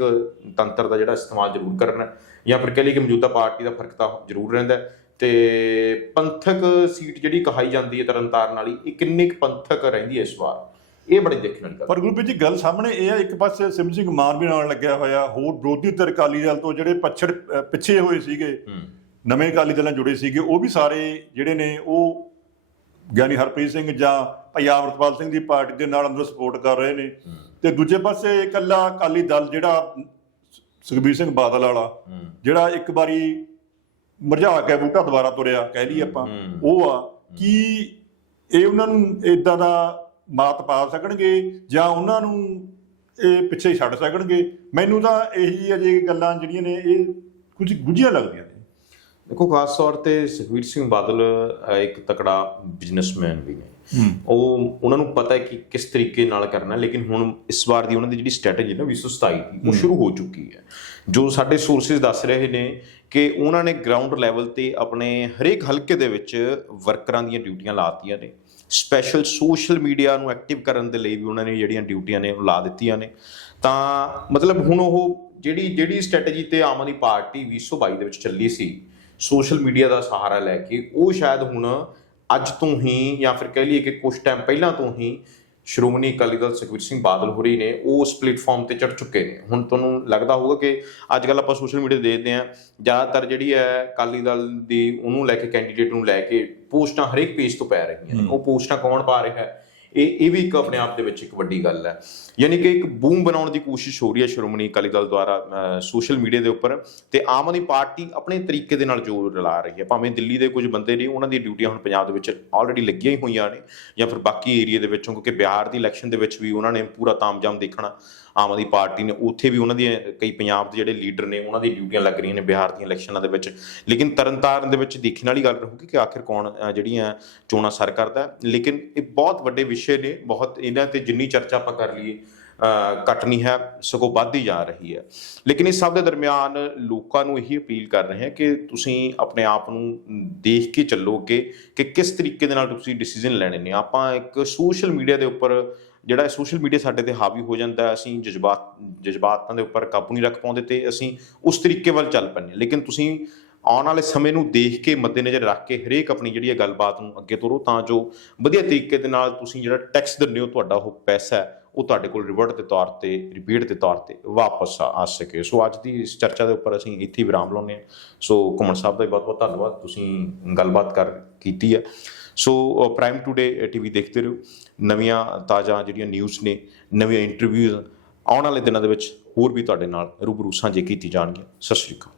ਤੰਤਰ ਦਾ ਜਿਹੜਾ ਇਸਤੇਮਾਲ ਜ਼ਰੂਰ ਕਰਨਾ। ਜਾਂ ਫਿਰ ਕਹ ਲਈ ਕਿ ਮੌਜੂਦਾ ਪਾਰਟੀ ਦਾ ਫ਼ਰਕ ਤਾਂ ਜ਼ਰੂਰ ਰਹਿੰਦਾ ਹੈ। ਤੇ ਪੰਥਕ ਸੀਟ ਜਿਹੜੀ ਕਹਾਈ ਜਾਂਦੀ ਹੈ ਤਰਨਤਾਰਨ ਵਾਲੀ ਇਹ ਕਿੰਨੀ ਕੁ ਪੰਥਕ ਰਹਿੰਦੀ ਹੈ ਇਸ ਵਾਰ? ਇਹ ਬੜੀ ਦੇਖਣ ਵਾਲੀ ਗੱਲ ਪਰ ਗੁਰਪ੍ਰੀਤ ਜੀ ਗੱਲ ਸਾਹਮਣੇ ਇਹ ਹੈ ਇੱਕ ਪਾਸੇ ਸਿਮ ਸਿੰਘ ਮਾਨ ਵੀ ਨਾਲ ਲੱਗਿਆ ਹੋਇਆ ਹੋਰ ਵਿਰੋਧੀ ਧਿਰ ਅਕਾਲੀ ਦਲ ਤੋਂ ਜਿਹੜੇ ਪਛੜ ਪਿੱਛੇ ਹੋਏ ਸੀਗੇ ਨਵੇਂ ਅਕਾਲੀ ਦਲ ਨਾਲ ਜੁੜੇ ਸੀਗੇ ਉਹ ਵੀ ਸਾਰੇ ਜਿਹੜੇ ਨੇ ਉਹ ਗਿਆਨੀ ਹਰਪ੍ਰੀਤ ਸਿੰਘ ਜਾਂ ਭਾਈ ਅਮਰਪਾਲ ਸਿੰਘ ਦੀ ਪਾਰਟੀ ਦੇ ਨਾਲ ਅੰਦਰ ਸਪੋਰਟ ਕਰ ਰਹੇ ਨੇ। ਤੇ ਦੂਜੇ ਪਾਸੇ ਇਕੱਲਾ ਅਕਾਲੀ ਦਲ ਜਿਹੜਾ ਸੁਖਬੀਰ ਸਿੰਘ ਬਾਦਲ ਵਾਲਾ ਜਿਹੜਾ ਇੱਕ ਵਾਰੀ ਮਰਝਾ ਕੇ ਬੂਟਾ ਦੁਬਾਰਾ ਤੁਰਿਆ, ਕਹਿ ਲਈ ਆਪਾਂ। ਉਹ ਆ ਕਿ ਇਹ ਉਹਨਾਂ ਨੂੰ ਇਦਾਂ ਦਾ ਮਾਤ ਪਾ ਸਕਣਗੇ ਜਾਂ ਉਹਨਾਂ ਨੂੰ ਇਹ ਪਿੱਛੇ ਛੱਡ ਸਕਣਗੇ। ਮੈਨੂੰ ਤਾਂ ਇਹੀ ਅਜੇ ਗੱਲਾਂ ਜਿਹੜੀਆਂ ਨੇ, ਇਹ ਕੁਝ ਗੁੱਝੀਆਂ ਲੱਗਦੀਆਂ ਨੇ। ਦੇਖੋ, ਖਾਸ ਤੌਰ ਤੇ ਸੁਖਵੀਰ ਸਿੰਘ ਬਾਦਲ ਇੱਕ ਤਕੜਾ ਬਿਜ਼ਨਸਮੈਨ ਵੀ ਨੇ। ਉਹ ਉਹਨਾਂ ਨੂੰ ਪਤਾ ਹੈ ਕਿ ਕਿਸ ਤਰੀਕੇ ਨਾਲ ਕਰਨਾ ਲੇਕਿਨ ਹੁਣ ਇਸ ਵਾਰ ਦੀ ਉਹਨਾਂ ਦੀ ਜਿਹੜੀ ਸਟ੍ਰੈਟਜੀ ਨਾ 2027 ਦੀ ਉਹ ਸ਼ੁਰੂ ਹੋ ਚੁੱਕੀ ਹੈ। ਜੋ ਸਾਡੇ ਸੋਰਸਸ ਦੱਸ ਰਹੇ ਨੇ ਕਿ ਉਹਨਾਂ ਨੇ ਗਰਾਊਂਡ ਲੈਵਲ ਤੇ ਆਪਣੇ ਹਰੇਕ ਹਲਕੇ ਦੇ ਵਿੱਚ ਵਰਕਰਾਂ ਦੀਆਂ ਡਿਊਟੀਆਂ ਲਾਤੀਆਂ ਨੇ। ਸਪੈਸ਼ਲ ਸੋਸ਼ਲ ਮੀਡੀਆ ਨੂੰ ਐਕਟਿਵ ਕਰਨ ਦੇ ਲਈ ਵੀ ਉਹਨਾਂ ਨੇ ਜਿਹੜੀਆਂ ਡਿਊਟੀਆਂ ਨੇ ਉਹ ਲਾ ਦਿੱਤੀਆਂ ਨੇ। ਤਾਂ ਮਤਲਬ ਹੁਣ ਉਹ ਜਿਹੜੀ ਜਿਹੜੀ ਸਟ੍ਰੈਟਜੀ ਤੇ ਆਮ ਆਦਮੀ ਪਾਰਟੀ 2022 ਦੇ ਵਿੱਚ ਚੱਲੀ ਸੀ ਸੋਸ਼ਲ ਮੀਡੀਆ ਦਾ ਸਹਾਰਾ ਲੈ ਕੇ ਉਹ ਸ਼ਾਇਦ ਹੁਣ ਅੱਜ ਤੋਂ ਹੀ ਜਾਂ ਫਿਰ ਕਹਿ ਲਈਏ ਕਿ ਕੁਝ ਟਾਈਮ ਪਹਿਲਾਂ ਤੋਂ ਹੀ ਸ਼੍ਰੋਮਣੀ ਅਕਾਲੀ ਦਲ ਸੁਖਬੀਰ ਸਿੰਘ ਬਾਦਲ ਹੋਰੀ ਨੇ ਉਸ ਪਲੇਟਫਾਰਮ ਤੇ ਚੜ ਚੁੱਕੇ ਨੇ। ਹੁਣ ਤੁਹਾਨੂੰ ਲੱਗਦਾ ਹੋਊਗਾ ਕਿ ਅੱਜ ਕੱਲ ਆਪਾਂ ਸੋਸ਼ਲ ਮੀਡੀਆ ਦੇਖਦੇ ਆ ਜ਼ਿਆਦਾਤਰ ਜਿਹੜੀ ਹੈ ਅਕਾਲੀ ਦਲ ਦੀ ਉਹਨੂੰ ਲੈ ਕੇ ਕੈਂਡੀਡੇਟ ਨੂੰ ਲੈ ਕੇ ਪੋਸਟਾਂ ਹਰੇਕ ਪੇਜ ਤੋਂ ਪੈ ਰਹੀਆਂ ਨੇ। ਉਹ ਪੋਸਟਾਂ ਕੌਣ ਪਾ ਰਿਹਾ ਹੈ? ਇਹ ਇਹ ਵੀ ਇੱਕ ਆਪਣੇ ਆਪ ਦੇ ਵਿੱਚ ਇੱਕ ਵੱਡੀ ਗੱਲ ਹੈ। ਯਾਨੀ ਕਿ ਇੱਕ ਬੂਮ ਬਣਾਉਣ ਦੀ ਕੋਸ਼ਿਸ਼ ਹੋ ਰਹੀ ਹੈ ਸ਼੍ਰੋਮਣੀ ਅਕਾਲੀ ਦਲ ਦੁਆਰਾ ਸੋਸ਼ਲ ਮੀਡੀਆ ਦੇ ਉੱਪਰ ਤੇ ਆਮ ਆਦਮੀ ਪਾਰਟੀ ਆਪਣੇ ਤਰੀਕੇ ਦੇ ਨਾਲ ਜੋਰ ਰਲਾ ਰਹੀ ਹੈ। ਭਾਵੇਂ ਦਿੱਲੀ ਦੇ ਕੁਝ ਬੰਦੇ ਨੇ ਉਹਨਾਂ ਦੀ ਡਿਊਟੀਆਂ ਹੁਣ ਪੰਜਾਬ ਦੇ ਵਿੱਚ ਆਲਰੇਡੀ ਲੱਗੀਆਂ ਹੀ ਹੋਈਆਂ ਨੇ ਜਾਂ ਫਿਰ ਬਾਕੀ ਏਰੀਆ ਦੇ ਵਿੱਚੋਂ, ਕਿਉਂਕਿ ਬਿਹਾਰ ਦੀ ਇਲੈਕਸ਼ਨ ਦੇ ਵਿੱਚ ਵੀ ਉਹਨਾਂ ਨੇ ਪੂਰਾ ਤਾਮਜਾਮ ਦੇਖਣਾ। ਆਮ ਆਦਮੀ ਪਾਰਟੀ ਨੇ ਉੱਥੇ ਵੀ ਉਹਨਾਂ ਦੀਆਂ ਕਈ ਪੰਜਾਬ ਦੇ ਜਿਹੜੇ ਲੀਡਰ ਨੇ ਉਹਨਾਂ ਦੀ ਡਿਊਟੀਆਂ ਲੱਗ ਰਹੀਆਂ ਨੇ ਬਿਹਾਰ ਦੀਆਂ ਇਲੈਕਸ਼ਨਾਂ ਦੇ ਵਿੱਚ। ਲੇਕਿਨ ਤਰਨਤਾਰਨ ਦੇ ਵਿੱਚ ਦੇਖਣ ਵਾਲੀ ਗੱਲ ਰਹੂਗੀ ਕਿ ਆਖਿਰ ਕੌਣ ਜਿਹੜੀਆਂ ਚੋਣਾਂ ਸਰ ਕਰਦਾ ਲੇਕਿਨ ਇਹ ਬਹੁਤ ਵੱਡੇ ਵਿਸ਼ੇ ਨੇ ਬਹੁਤ ਇਹਨਾਂ ਤੇ ਜਿੰਨੀ ਚਰਚਾ ਆਪਾਂ ਕਰ ਲਈਏ ਅ, ਘੱਟ ਨਹੀਂ ਹੈ ਸਗੋਂ ਵੱਧਦੀ ਜਾ ਰਹੀ ਹੈ। ਲੇਕਿਨ ਇਸ ਸਭ ਦੇ ਦਰਮਿਆਨ ਲੋਕਾਂ ਨੂੰ ਇਹੀ ਅਪੀਲ ਕਰ ਰਹੇ ਹਾਂ ਕਿ ਤੁਸੀਂ ਆਪਣੇ ਆਪ ਨੂੰ ਦੇਖ ਕੇ ਚੱਲੋਗੇ ਕਿ ਕਿਸ ਤਰੀਕੇ ਦੇ ਨਾਲ ਤੁਸੀਂ ਡਿਸੀਜਨ ਲੈਣੇ ਨੇ। ਆਪਾਂ ਇੱਕ ਸੋਸ਼ਲ ਮੀਡੀਆ ਦੇ ਉੱਪਰ ਜਿਹੜਾ ਸੋਸ਼ਲ ਮੀਡੀਆ ਸਾਡੇ ਤੇ ਹਾਵੀ ਹੋ ਜਾਂਦਾ ਅਸੀਂ ਜਜ਼ਬਾਤ, ਜਜ਼ਬਾਤਾਂ ਦੇ ਉੱਪਰ ਕਾਬੂ ਨਹੀਂ ਰੱਖ ਪਾਉਂਦੇ ਤੇ ਅਸੀਂ ਉਸ ਤਰੀਕੇ ਵੱਲ ਚੱਲ ਪੈਂਦੇ ਲੇਕਿਨ ਤੁਸੀਂ ਆਉਣ ਵਾਲੇ ਸਮੇਂ ਨੂੰ ਦੇਖ ਕੇ, ਮੱਦੇਨਜ਼ਰ ਰੱਖ ਕੇ ਹਰੇਕ ਆਪਣੀ ਜਿਹੜੀ ਹੈ ਗੱਲਬਾਤ ਨੂੰ ਅੱਗੇ ਤੋਰੋ ਤਾਂ ਜੋ ਵਧੀਆ ਤਰੀਕੇ ਦੇ ਨਾਲ ਤੁਸੀਂ ਜਿਹੜਾ ਟੈਕਸ ਦਿੰਦੇ ਹੋ, ਤੁਹਾਡਾ ਉਹ ਪੈਸਾ ਉਹ ਤੁਹਾਡੇ ਕੋਲ ਰਿਵਰਟ ਦੇ ਤੌਰ ਤੇ ਰਿਪੀਟ ਦੇ ਤੌਰ ਤੇ ਵਾਪਸ ਆ ਸਕੇ। ਸੋ ਅੱਜ ਦੀ ਇਸ ਚਰਚਾ ਦੇ ਉੱਪਰ ਅਸੀਂ ਇੱਥੇ ਹੀ ਵਿਰਾਮ ਲਾਉਂਦੇ ਹਾਂ। ਸੋ ਘੁੰਮਣ ਸਾਹਿਬ ਦਾ ਵੀ ਬਹੁਤ ਬਹੁਤ ਧੰਨਵਾਦ। ਤੁਸੀਂ ਗੱਲਬਾਤ ਕਰ, ਕੀਤੀ ਹੈ। ਸੋ ਪ੍ਰਾਈਮ ਟੂਡੇ ਟੀਵੀ ਦੇਖਦੇ ਰਹੋ। ਨਵੀਆਂ ਤਾਜ਼ਾ ਜਿਹੜੀਆਂ ਨਿਊਜ਼ ਨੇ, ਨਵੀਆਂ ਇੰਟਰਵਿਊਜ਼ ਆਉਣ ਵਾਲੇ ਦਿਨਾਂ ਦੇ ਵਿੱਚ ਹੋਰ ਵੀ ਤੁਹਾਡੇ ਨਾਲ ਰੂਬਰੂ ਸਾਂਝੇ ਕੀਤੀ ਜਾਣਗੀਆਂ ਸਤਿ ਸ਼੍ਰੀ ਅਕਾਲ।